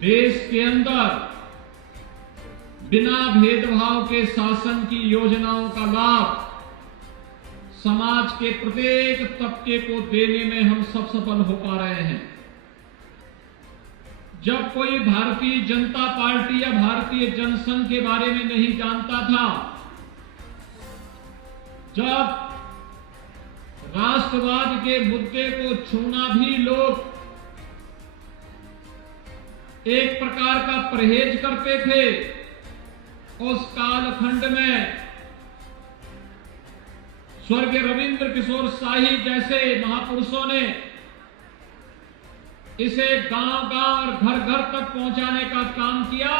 देश के अंदर बिना भेदभाव के शासन की योजनाओं का लाभ समाज के प्रत्येक तबके को देने में हम सब सफल हो पा रहे हैं। जब कोई भारतीय जनता पार्टी या भारतीय जनसंघ के बारे में नहीं जानता था, जब राष्ट्रवाद के मुद्दे को छूना भी लोग एक प्रकार का परहेज करते थे, उस कालखंड में स्वर्गीय रविंद्र किशोर शाही जैसे महापुरुषों ने इसे गांव-गांव और घर-घर तक पहुंचाने का काम किया।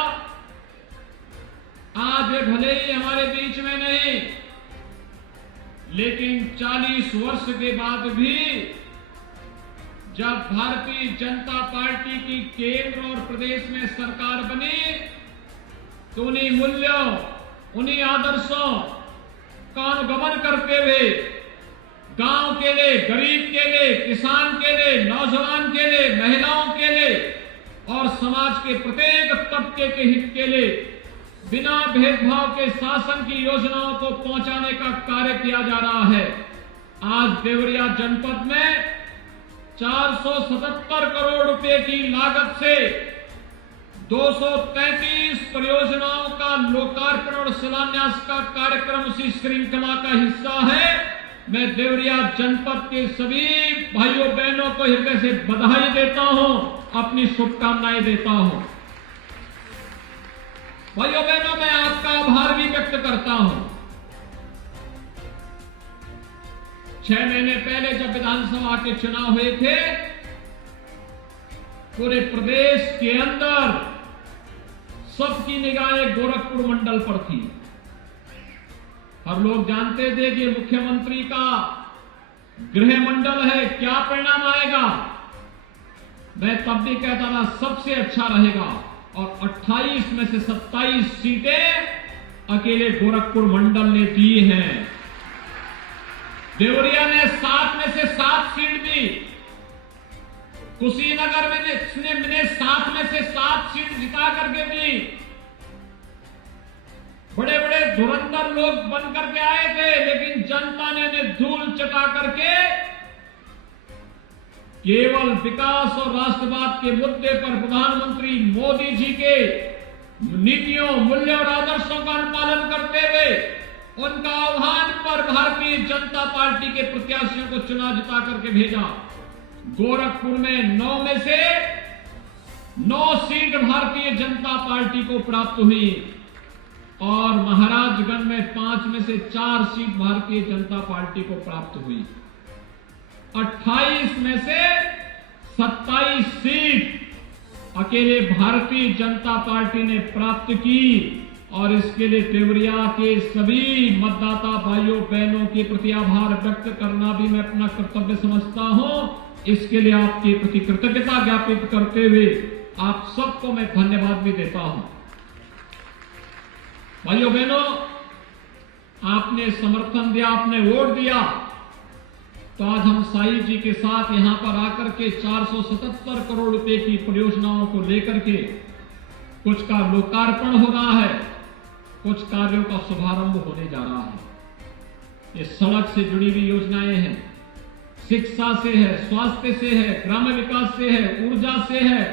आज वे भले ही हमारे बीच में नहीं, लेकिन 40 वर्ष के बाद भी जब भारतीय जनता पार्टी की केंद्र और प्रदेश में सरकार बनी, तो उन्हीं मूल्यों, उन्हीं आदर्शों का अनुगमन करते हुए गांव के लिए, गरीब के लिए, किसान के लिए, नौजवान के लिए, महिलाओं के लिए और समाज के प्रत्येक तबके के हित के लिए बिना भेदभाव के शासन की योजनाओं को पहुंचाने का कार्य किया जा रहा है। आज देवरिया जनपद में 477 करोड़ रुपए की लागत से 233 परियोजनाओं का लोकार्पण और शिलान्यास का कार्यक्रम उसी श्रृंखला का हिस्सा है। मैं देवरिया जनपद के सभी भाइयों बहनों को हृदय से बधाई देता हूं, अपनी शुभकामनाएं देता हूं। भाइयों बहनों, मैं आपका आभार भी व्यक्त करता हूं। 6 महीने पहले जब विधानसभा के चुनाव हुए थे, पूरे प्रदेश के अंदर सबकी निगाहें गोरखपुर मंडल पर थी। और लोग जानते थे कि मुख्यमंत्री का गृह मंडल है, क्या परिणाम आएगा। मैं तब भी कहता था सबसे अच्छा रहेगा, और 28 में से 27 सीटें अकेले गोरखपुर मंडल ने दी हैं। देवरिया ने 7 में से 7 सीट दी। कुशीनगर में 7 में से 7 सीट जिता करके दी। बड़े बड़े धुरंधर लोग बन करके आए थे, लेकिन जनता ने धूल चटा करके केवल विकास और राष्ट्रवाद के मुद्दे पर प्रधानमंत्री मोदी जी के नीतियों, मूल्यों और आदर्शों का अनुपालन करते हुए उनका आह्वान पर भारतीय जनता पार्टी के प्रत्याशियों को चुनाव जिता करके भेजा। गोरखपुर में 9 में से 9 सीट भारतीय जनता पार्टी को प्राप्त हुई, और महाराजगंज में 5 में से 4 सीट भारतीय जनता पार्टी को प्राप्त हुई। 28 में से 27 सीट अकेले भारतीय जनता पार्टी ने प्राप्त की, और इसके लिए देवरिया के सभी मतदाता भाइयों बहनों के प्रति आभार व्यक्त करना भी मैं अपना कर्तव्य समझता हूं। इसके लिए आपके प्रति कृतज्ञता ज्ञापित करते हुए आप सबको मैं धन्यवाद भी देता हूं। भाइयों बहनों, आपने समर्थन दिया, आपने वोट दिया, तो आज हम साई जी के साथ यहां पर आकर के 477 करोड़ रुपए की परियोजनाओं को लेकर के कुछ का लोकार्पण हो रहा है, कुछ कार्यों का शुभारंभ होने जा रहा है। ये सड़क से जुड़ी हुई योजनाएं हैं, शिक्षा से है, स्वास्थ्य से है, ग्राम्य विकास से है, ऊर्जा से है,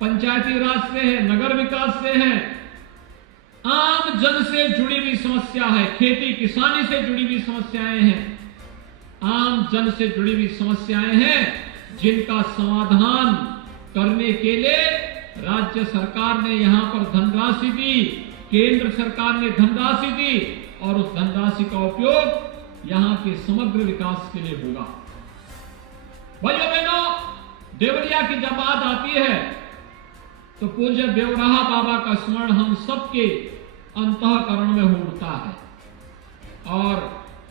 पंचायती राज से है, नगर विकास से है, आम जन से जुड़ी हुई समस्या है, खेती किसानी से जुड़ी हुई समस्याएं हैं, आम जन से जुड़ी हुई समस्याएं हैं, जिनका समाधान करने के लिए राज्य सरकार ने यहां पर धनराशि दी, केंद्र सरकार ने धनराशि दी, और उस धनराशि का उपयोग यहां के समग्र विकास के लिए होगा। भाइयों बहनों, देवरिया की जब बात आती है तो पूज्य देवराहा बाबा का स्मरण हम सबके अंतःकरण में उठता है, और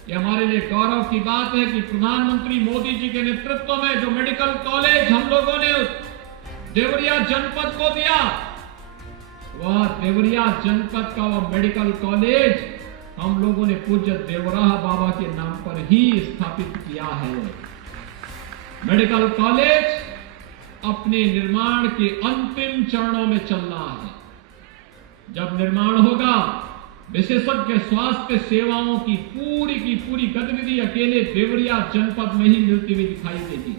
ये हमारे लिए गौरव की बात है कि प्रधानमंत्री मोदी जी के नेतृत्व में जो मेडिकल कॉलेज हम लोगों ने देवरिया जनपद को दिया, वह देवरिया जनपद का वह मेडिकल कॉलेज हम लोगों ने पूज्य देवराहा बाबा के नाम पर ही स्थापित किया है। मेडिकल कॉलेज अपने निर्माण के अंतिम चरणों में चल रहा है। जब निर्माण होगा, विशेषज्ञ स्वास्थ्य सेवाओं की पूरी गतिविधि अकेले देवरिया जनपद में ही मिलती हुई दिखाई देगी।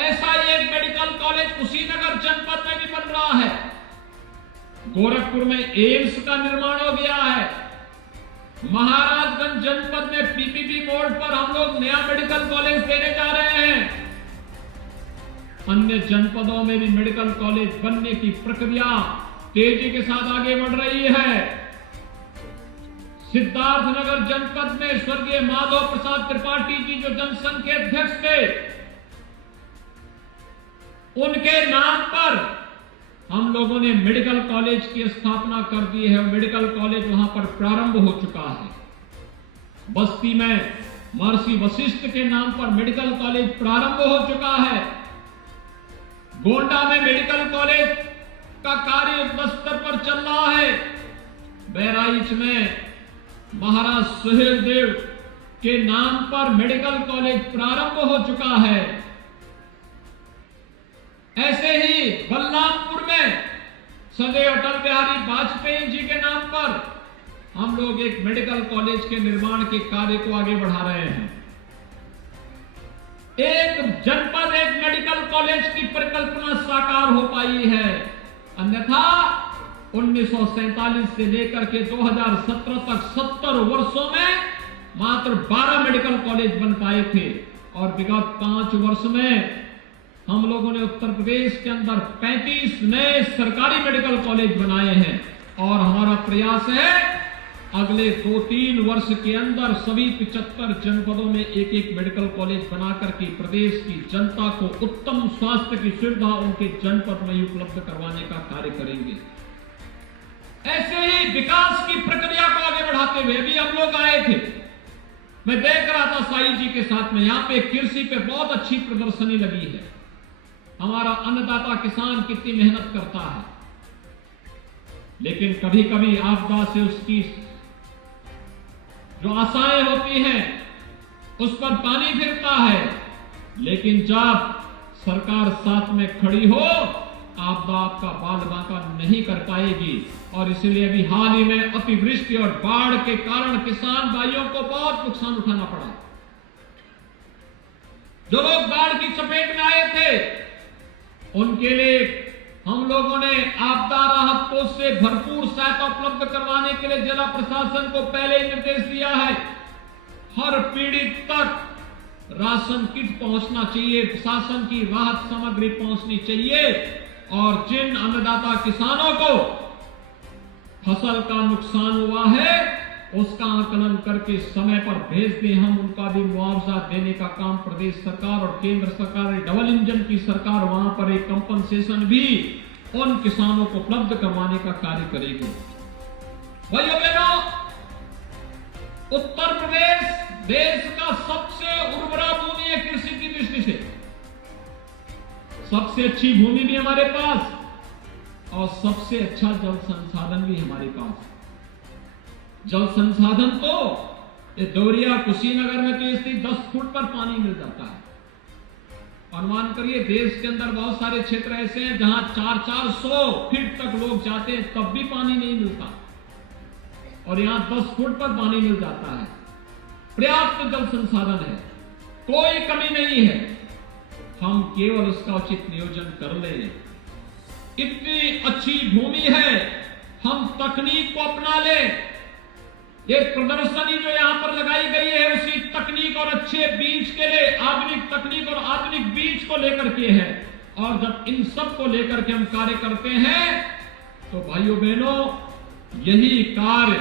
ऐसा ही एक मेडिकल कॉलेज कुशीनगर जनपद में भी बन रहा है। गोरखपुर में एम्स का निर्माण हो गया है। महाराजगंज जनपद में पीपीपी मोड पर हम लोग नया मेडिकल कॉलेज देने जा रहे हैं। अन्य जनपदों में भी मेडिकल कॉलेज बनने की प्रक्रिया तेजी के साथ आगे बढ़ रही है। सिद्धार्थनगर जनपद में स्वर्गीय माधव प्रसाद त्रिपाठी जी जो जनसंघ के अध्यक्ष थे, उनके नाम पर हम लोगों ने मेडिकल कॉलेज की स्थापना कर दी है। मेडिकल कॉलेज वहां पर प्रारंभ हो चुका है। बस्ती में महर्षि वशिष्ठ के नाम पर मेडिकल कॉलेज प्रारंभ हो चुका है। गोंडा में मेडिकल कॉलेज का कार्य युद्ध स्तर पर चल रहा है। बहराइच में महाराज सुहेलदेव के नाम पर मेडिकल कॉलेज प्रारंभ हो चुका है। ऐसे ही बलरामपुर में सदैव अटल बिहारी वाजपेयी जी के नाम पर हम लोग एक मेडिकल कॉलेज के निर्माण के कार्य को आगे बढ़ा रहे हैं। एक जनपद एक मेडिकल कॉलेज की परिकल्पना साकार हो पाई है, अन्यथा 1947 से लेकर के 2017 तक 70 वर्षों में मात्र 12 मेडिकल कॉलेज बन पाए थे और विगत 5 वर्ष में हम लोगों ने उत्तर प्रदेश के अंदर 35 नए सरकारी मेडिकल कॉलेज बनाए हैं और हमारा प्रयास है अगले 2-3 वर्ष के अंदर सभी 75 जनपदों में एक मेडिकल कॉलेज बनाकर के प्रदेश की जनता को उत्तम स्वास्थ्य की सुविधा उनके जनपद में ही उपलब्ध करवाने का कार्य करेंगे। ऐसे ही विकास की प्रक्रिया को आगे बढ़ाते हुए भी हम लोग आए थे। मैं देख रहा था साई जी के साथ में, यहां पे कृषि पे बहुत अच्छी प्रदर्शनी लगी है। हमारा अन्नदाता किसान कितनी मेहनत करता है, लेकिन कभी कभी आपदा से उसकी जो आशाएं होती हैं उस पर पानी फिरता है, लेकिन जब सरकार साथ में खड़ी हो आपदा आपका बाल बांका नहीं कर पाएगी। और इसलिए भी हाल ही में अतिवृष्टि और बाढ़ के कारण किसान भाइयों को बहुत नुकसान उठाना पड़ा। जो लोग बाढ़ की चपेट में आए थे उनके लिए हम लोगों ने आपदा राहत कोष से भरपूर सहायता उपलब्ध करवाने के लिए जिला प्रशासन को पहले ही निर्देश दिया है। हर पीड़ित तक राशन किट पहुंचना चाहिए, शासन की राहत सामग्री पहुंचनी चाहिए और जिन अन्नदाता किसानों को फसल का नुकसान हुआ है उसका आकलन करके समय पर भेज दें, हम उनका भी मुआवजा देने का काम प्रदेश सरकार और केंद्र सरकार डबल इंजन की सरकार वहां पर एक कंपनसेशन भी उन किसानों को उपलब्ध करवाने का कार्य करेगी। भाइयों बहनों, उत्तर प्रदेश देश का सबसे उर्वरा भूमि है कृषि की दृष्टि से, सबसे अच्छी भूमि भी हमारे पास और सबसे अच्छा जल संसाधन भी हमारे पास। जल संसाधन तो ये देवरिया कुशीनगर में तो इसलिए 10 फुट पर पानी मिल जाता है। अनुमान करिए देश के अंदर बहुत सारे क्षेत्र ऐसे हैं जहां 400-400 फीट तक लोग जाते हैं तब भी पानी नहीं मिलता और यहां 10 फुट पर पानी मिल जाता है। पर्याप्त जल संसाधन है, कोई कमी नहीं है, हम केवल उसका उचित नियोजन कर लें। इतनी अच्छी भूमि है, हम तकनीक को अपना लें। ये प्रदर्शनी जो यहां पर लगाई गई है उसी तकनीक और अच्छे बीज के लिए, आधुनिक तकनीक और आधुनिक बीज को लेकर के है। और जब इन सब को लेकर के हम कार्य करते हैं तो भाइयों बहनों यही कार्य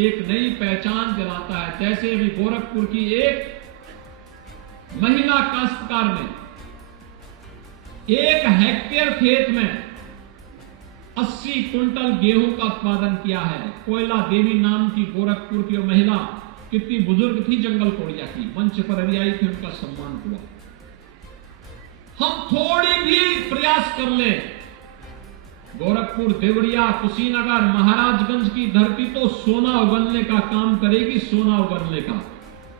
एक नई पहचान दिलाता है। जैसे अभी गोरखपुर की एक महिला काश्तकार ने 1 हेक्टेयर खेत में 80 क्विंटल गेहूं का उत्पादन किया है। कोयला देवी नाम की गोरखपुर की महिला कितनी बुजुर्ग थी, जंगल कोड़िया की, मंच पर अभी आई थी, उनका सम्मान हुआ। हम थोड़ी भी प्रयास कर ले, गोरखपुर, देवरिया, कुशीनगर, महाराजगंज की धरती तो सोना उगलने का काम करेगी, सोना उगलने का,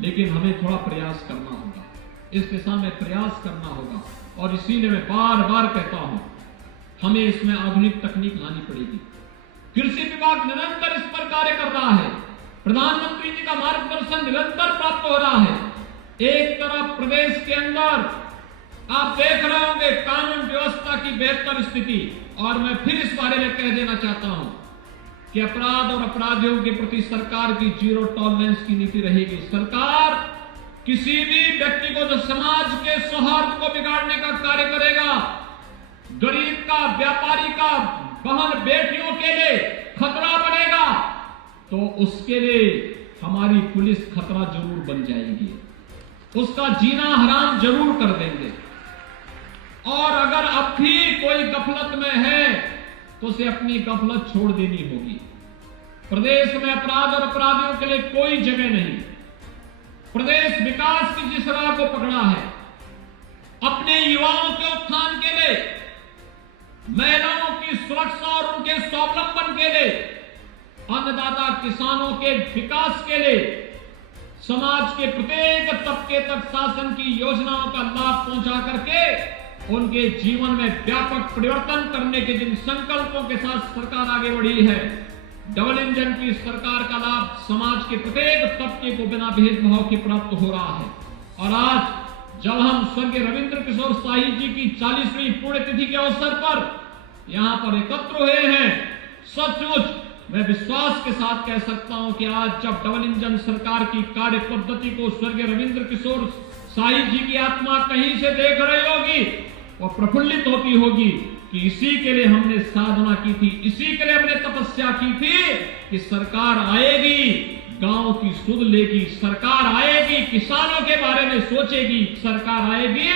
लेकिन हमें थोड़ा प्रयास करना होगा, इस दिशा में प्रयास करना होगा। और इसीलिए मैं बार बार कहता हूं हमें इसमें आधुनिक तकनीक लानी पड़ेगी। कृषि विभाग निरंतर इस पर कार्य कर रहा है, प्रधानमंत्री जी का मार्गदर्शन निरंतर प्राप्त हो रहा है। एक तरफ प्रदेश के अंदर आप देख रहे होंगे कानून व्यवस्था की बेहतर स्थिति, और मैं फिर इस बारे में कह देना चाहता हूं कि अपराध और अपराधियों के प्रति सरकार की 0 टॉलरेंस की नीति रहेगी। सरकार किसी भी व्यक्ति को जो समाज के सौहार्द को बिगाड़ने का कार्य करेगा, गरीब का, व्यापारी का, बहन बेटियों के लिए खतरा बढ़ेगा तो उसके लिए हमारी पुलिस खतरा जरूर बन जाएगी, उसका जीना हराम जरूर कर देंगे। और अगर अब भी कोई गफलत में है तो उसे अपनी गफलत छोड़ देनी होगी। प्रदेश में अपराध और अपराधियों के लिए कोई जगह नहीं। प्रदेश विकास की जिस राह को पकड़ा है, अपने युवाओं के उत्थान के लिए, महिलाओं की सुरक्षा और उनके स्वावलंबन के लिए, अन्नदाता किसानों के विकास के लिए, समाज के प्रत्येक तबके तक शासन की योजनाओं का लाभ पहुंचा करके उनके जीवन में व्यापक परिवर्तन करने के जिन संकल्पों के साथ सरकार आगे बढ़ी है, डबल इंजन की सरकार का लाभ समाज के प्रत्येक तबके को बिना भेदभाव के प्राप्त हो रहा है। और आज जब हम स्वर्गीय रविंद्र किशोर शाही जी की 40वीं पुण्यतिथि के अवसर पर यहां पर एकत्र हुए हैं, सचमुच मैं विश्वास के साथ कह सकता हूं कि आज जब डबल इंजन सरकार की कार्य पद्धति को स्वर्गीय रविंद्र किशोर शाही जी की आत्मा कहीं से देख रही होगी, वो प्रफुल्लित होती होगी कि इसी के लिए हमने साधना की थी, इसी के लिए हमने तपस्या की थी कि सरकार आएगी, गांव की सुध लेगी, सरकार आएगी, किसानों के बारे में सोचेगी, सरकार आएगी,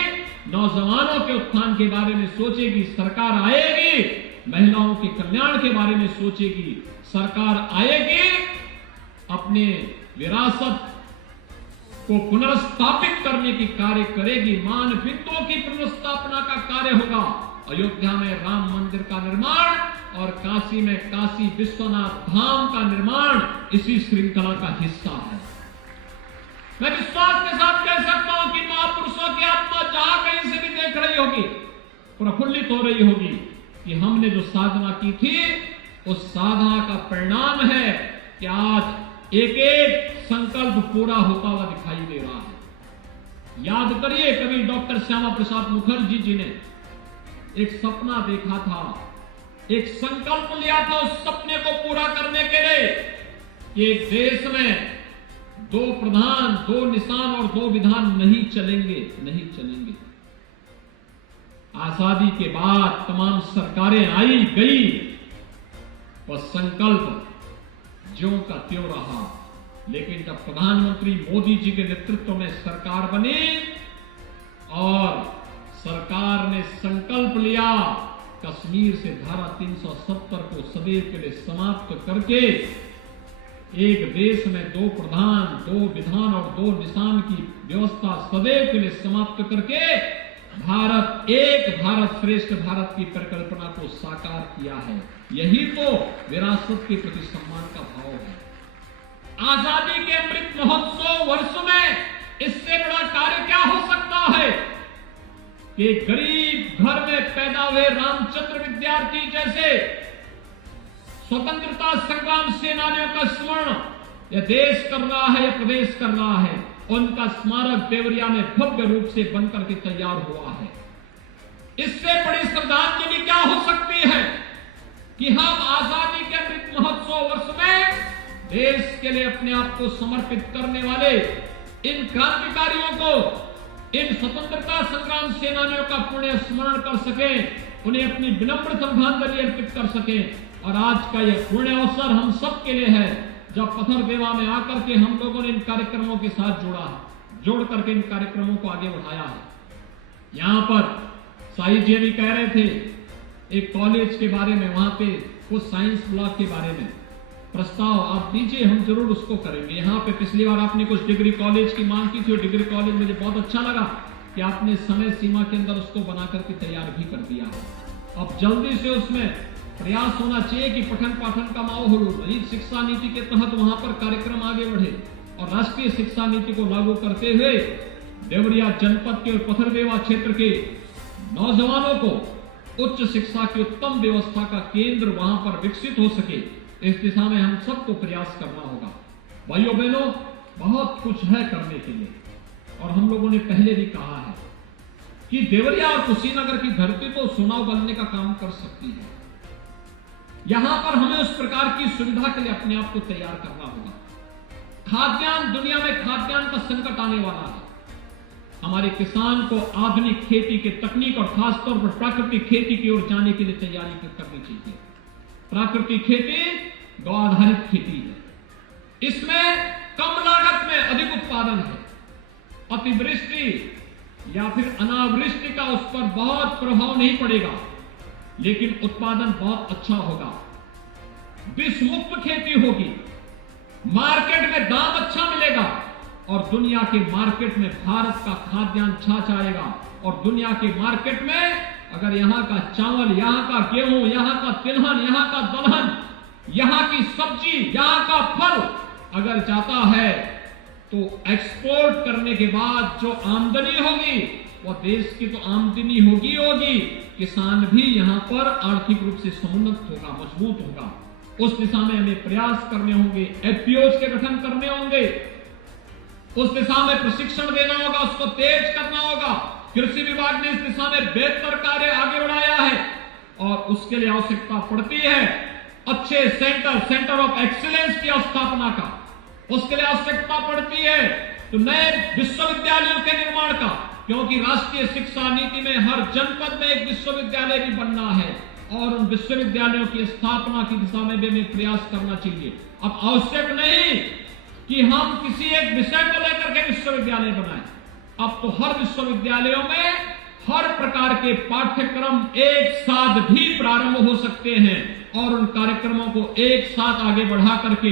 नौजवानों के उत्थान के बारे में सोचेगी, सरकार आएगी, महिलाओं के कल्याण के बारे में सोचेगी, सरकार आएगी, अपने विरासत को पुनर्स्थापित करने की कार्य करेगी, मानवित्तों की पुनर्स्थापना का कार्य होगा, अयोध्या में राम मंदिर का निर्माण और काशी में काशी विश्वनाथ धाम का निर्माण इसी श्रृंखला का हिस्सा है। मैं विश्वास के साथ कह सकता हूं कि महापुरुषों की आत्मा जहां कहीं से भी देख रही होगी, प्रफुल्लित हो रही होगी कि हमने जो साधना की थी उस साधना का परिणाम है कि आज एक एक संकल्प पूरा होता हुआ दिखाई दे रहा है। याद करिए, कभी डॉक्टर श्यामा प्रसाद मुखर्जी जी ने एक सपना देखा था, एक संकल्प लिया था उस सपने को पूरा करने के लिए कि एक देश में 2 प्रधान, 2 निशान और 2 विधान नहीं चलेंगे। आजादी के बाद तमाम सरकारें आई गई, वह संकल्प ज्यों का त्यों रहा, लेकिन जब प्रधानमंत्री मोदी जी के नेतृत्व में सरकार बनी और सरकार ने संकल्प लिया कश्मीर से धारा 370 को सदैव के लिए समाप्त करके एक देश में 2 प्रधान, 2 विधान और 2 निशान की व्यवस्था सदैव के लिए समाप्त करके भारत एक, भारत श्रेष्ठ भारत की परिकल्पना को साकार किया है। यही तो विरासत के प्रति सम्मान का भाव है। आजादी के अमृत महोत्सव वर्ष में इससे बड़ा कार्य क्या हो सकता है कि गरीब घर में पैदा हुए रामचंद्र विद्यार्थी जैसे स्वतंत्रता संग्राम सेनानियों का स्मरण यह देश कर रहा है या प्रदेश कर रहा है, उनका स्मारक देवरिया में भव्य रूप से बनकर के तैयार हुआ है। इससे बड़ी श्रद्धांजलि क्या हो सकती है कि हम आजादी के अमृत महोत्सव वर्ष में देश के लिए अपने आप को समर्पित करने वाले इन क्रांतिकारियों को, इन स्वतंत्रता संग्राम सेनानियों का पुण्य स्मरण कर सके, उन्हें अपनी विनम्र श्रद्धांजलि अर्पित कर सके। और आज का यह पुण्य अवसर हम सब के लिए है जब पथरदेवा में आकर के हम लोगों ने इन कार्यक्रमों के साथ जुड़ा है, जोड़ करके इन कार्यक्रमों को आगे बढ़ाया है। यहां पर शाही जी भी कह रहे थे एक कॉलेज के बारे में, वहां पे कुछ साइंस ब्लॉक के बारे में प्रस्ताव आप दीजिए, हम जरूर उसको करेंगे। यहाँ पे पिछली बार आपने कुछ डिग्री कॉलेज की मांग की थी और डिग्री कॉलेज मुझे बहुत अच्छा लगा कि आपने समय सीमा के अंदर उसको बना करके तैयार भी कर दिया है। अब जल्दी से उसमें प्रयास होना चाहिए कि पठन पाठन का माहौल हो, नई शिक्षा नीति के तहत वहां पर कार्यक्रम आगे बढ़े और राष्ट्रीय शिक्षा नीति को लागू करते हुए देवरिया जनपद के और पथरदेवा क्षेत्र के नौजवानों को उच्च शिक्षा की उत्तम व्यवस्था का केंद्र वहां पर विकसित हो सके, इस दिशा में हम सबको प्रयास करना होगा। भाइयों बहनों, बहुत कुछ है करने के लिए और हम लोगों ने पहले भी कहा है कि देवरिया और कुशीनगर की धरती तो सोना उगलने का काम कर सकती है। यहां पर हमें उस प्रकार की सुविधा के लिए अपने आप को तैयार करना होगा। खाद्यान्न, दुनिया में खाद्यान्न का संकट आने वाला है। हमारे किसान को आधुनिक खेती के तकनीक और खासतौर पर प्राकृतिक खेती की ओर जाने के लिए तैयारी करनी चाहिए। प्राकृतिक खेती गौ आधारित खेती है, इसमें कम लागत में अधिक उत्पादन है। अतिवृष्टि या फिर अनावृष्टि का उस पर बहुत प्रभाव नहीं पड़ेगा, लेकिन उत्पादन बहुत अच्छा होगा। विष मुक्त खेती होगी, मार्केट में दाम अच्छा मिलेगा और दुनिया के मार्केट में भारत का खाद्यान्न छा जाएगा। और दुनिया के मार्केट में अगर यहां का चावल, यहां का गेहूं, यहां का तिलहन, यहां का दलहन, यहां की सब्जी, यहां का फल अगर जाता है तो एक्सपोर्ट करने के बाद जो आमदनी होगी वो देश की तो आमदनी होगी। किसान भी यहां पर आर्थिक रूप से समुन्नत होगा, मजबूत होगा। उस दिशा में हमें प्रयास करने होंगे, एफपीओज के गठन करने होंगे, उस दिशा में प्रशिक्षण देना होगा, उसको तेज करना होगा। कृषि विभाग ने इस दिशा में बेहतर कार्य आगे बढ़ाया है और उसके लिए आवश्यकता पड़ती है अच्छे सेंटर ऑफ एक्सीलेंस की स्थापना का, उसके लिए आवश्यकता पड़ती है तो नए विश्वविद्यालयों के निर्माण का, क्योंकि राष्ट्रीय शिक्षा नीति में हर जनपद में एक विश्वविद्यालय भी बनना है और उन विश्वविद्यालयों की स्थापना की दिशा में भी हमें प्रयास करना चाहिए। अब आवश्यक नहीं कि हम किसी एक विषय को लेकर के विश्वविद्यालय बनाएं, अब तो हर विश्वविद्यालयों में हर प्रकार के पाठ्यक्रम एक साथ भी प्रारंभ हो सकते हैं और उन कार्यक्रमों को एक साथ आगे बढ़ा करके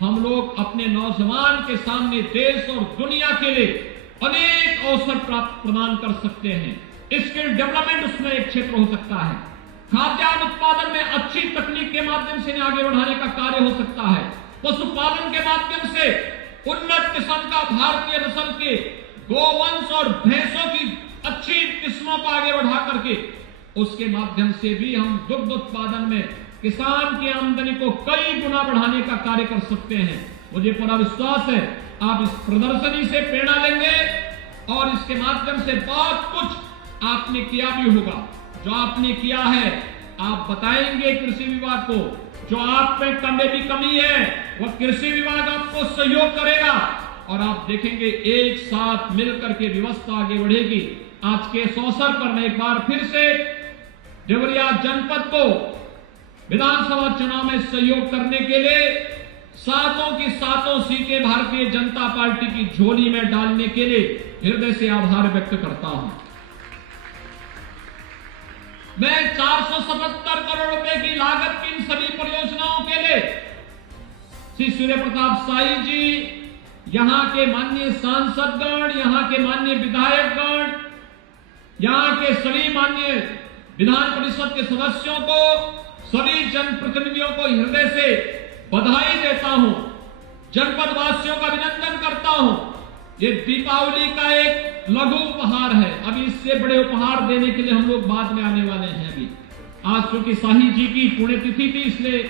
हम लोग अपने नौजवान के सामने देश और दुनिया के लिए अनेक अवसर प्रदान कर सकते हैं। स्किल डेवलपमेंट उसमें एक क्षेत्र हो सकता है, खाद्यान्न उत्पादन में अच्छी तकनीक के माध्यम से आगे बढ़ाने का कार्य हो सकता है, पशुपालन के माध्यम से उन्नत किस्म का भारतीय नस्ल के गोवंश और भैंसों की अच्छी किस्मों को आगे बढ़ा करके उसके माध्यम से भी हम दुग्ध उत्पादन में किसान की आमदनी को कई गुना बढ़ाने का कार्य कर सकते हैं। मुझे पूरा विश्वास है आप इस प्रदर्शनी से प्रेरणा लेंगे और इसके माध्यम से बहुत कुछ आपने किया भी होगा। जो आपने किया है आप बताएंगे कृषि विभाग को, जो आप में भी कमी है वह कृषि विभाग आपको सहयोग करेगा और आप देखेंगे एक साथ मिलकर के व्यवस्था आगे बढ़ेगी। आज के इस अवसर पर मैं एक बार फिर से देवरिया जनपद को विधानसभा चुनाव में सहयोग करने के लिए सातों की सातों सीटें भारतीय जनता पार्टी की झोली में डालने के लिए हृदय से आभार व्यक्त करता हूं। मैं 477 करोड़ रुपए की लागत की इन सभी परियोजनाओं के लिए श्री सूर्य प्रताप शाही जी, यहां के माननीय सांसदगण, यहां के माननीय विधायकगण, यहां के सभी माननीय विधान परिषद के सदस्यों को, सभी जनप्रतिनिधियों को हृदय से बधाई देता हूं, जनपद वासियों का अभिनंदन करता हूं। ये दीपावली का एक लघु उपहार है, अभी इससे बड़े उपहार देने के लिए हम लोग बाद में आने वाले हैं। अभी आज चूंकि शाही जी की पुण्यतिथि थी इसलिए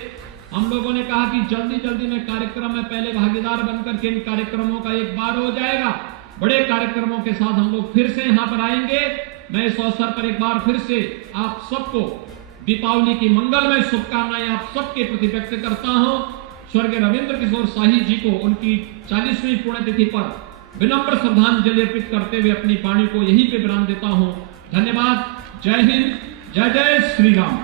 हम लोगों ने कहा कि जल्दी जल्दी में कार्यक्रम में पहले भागीदार बनकर के इन कार्यक्रमों का एक बार हो जाएगा। बड़े कार्यक्रमों के साथ हम लोग फिर से यहां पर आएंगे। मैं इस अवसर पर एक बार फिर से आप सबको दीपावली की मंगलमय शुभकामनाएं आप सबके प्रति व्यक्त करता हूं। स्वर्गीय रविंद्र किशोर शाही जी को उनकी 40वीं पुण्यतिथि पर विनम्र श्रद्धांजलि अर्पित करते हुए अपनी वाणी को यहीं पे विराम देता हूं। धन्यवाद। जय हिंद, जय जय श्री राम।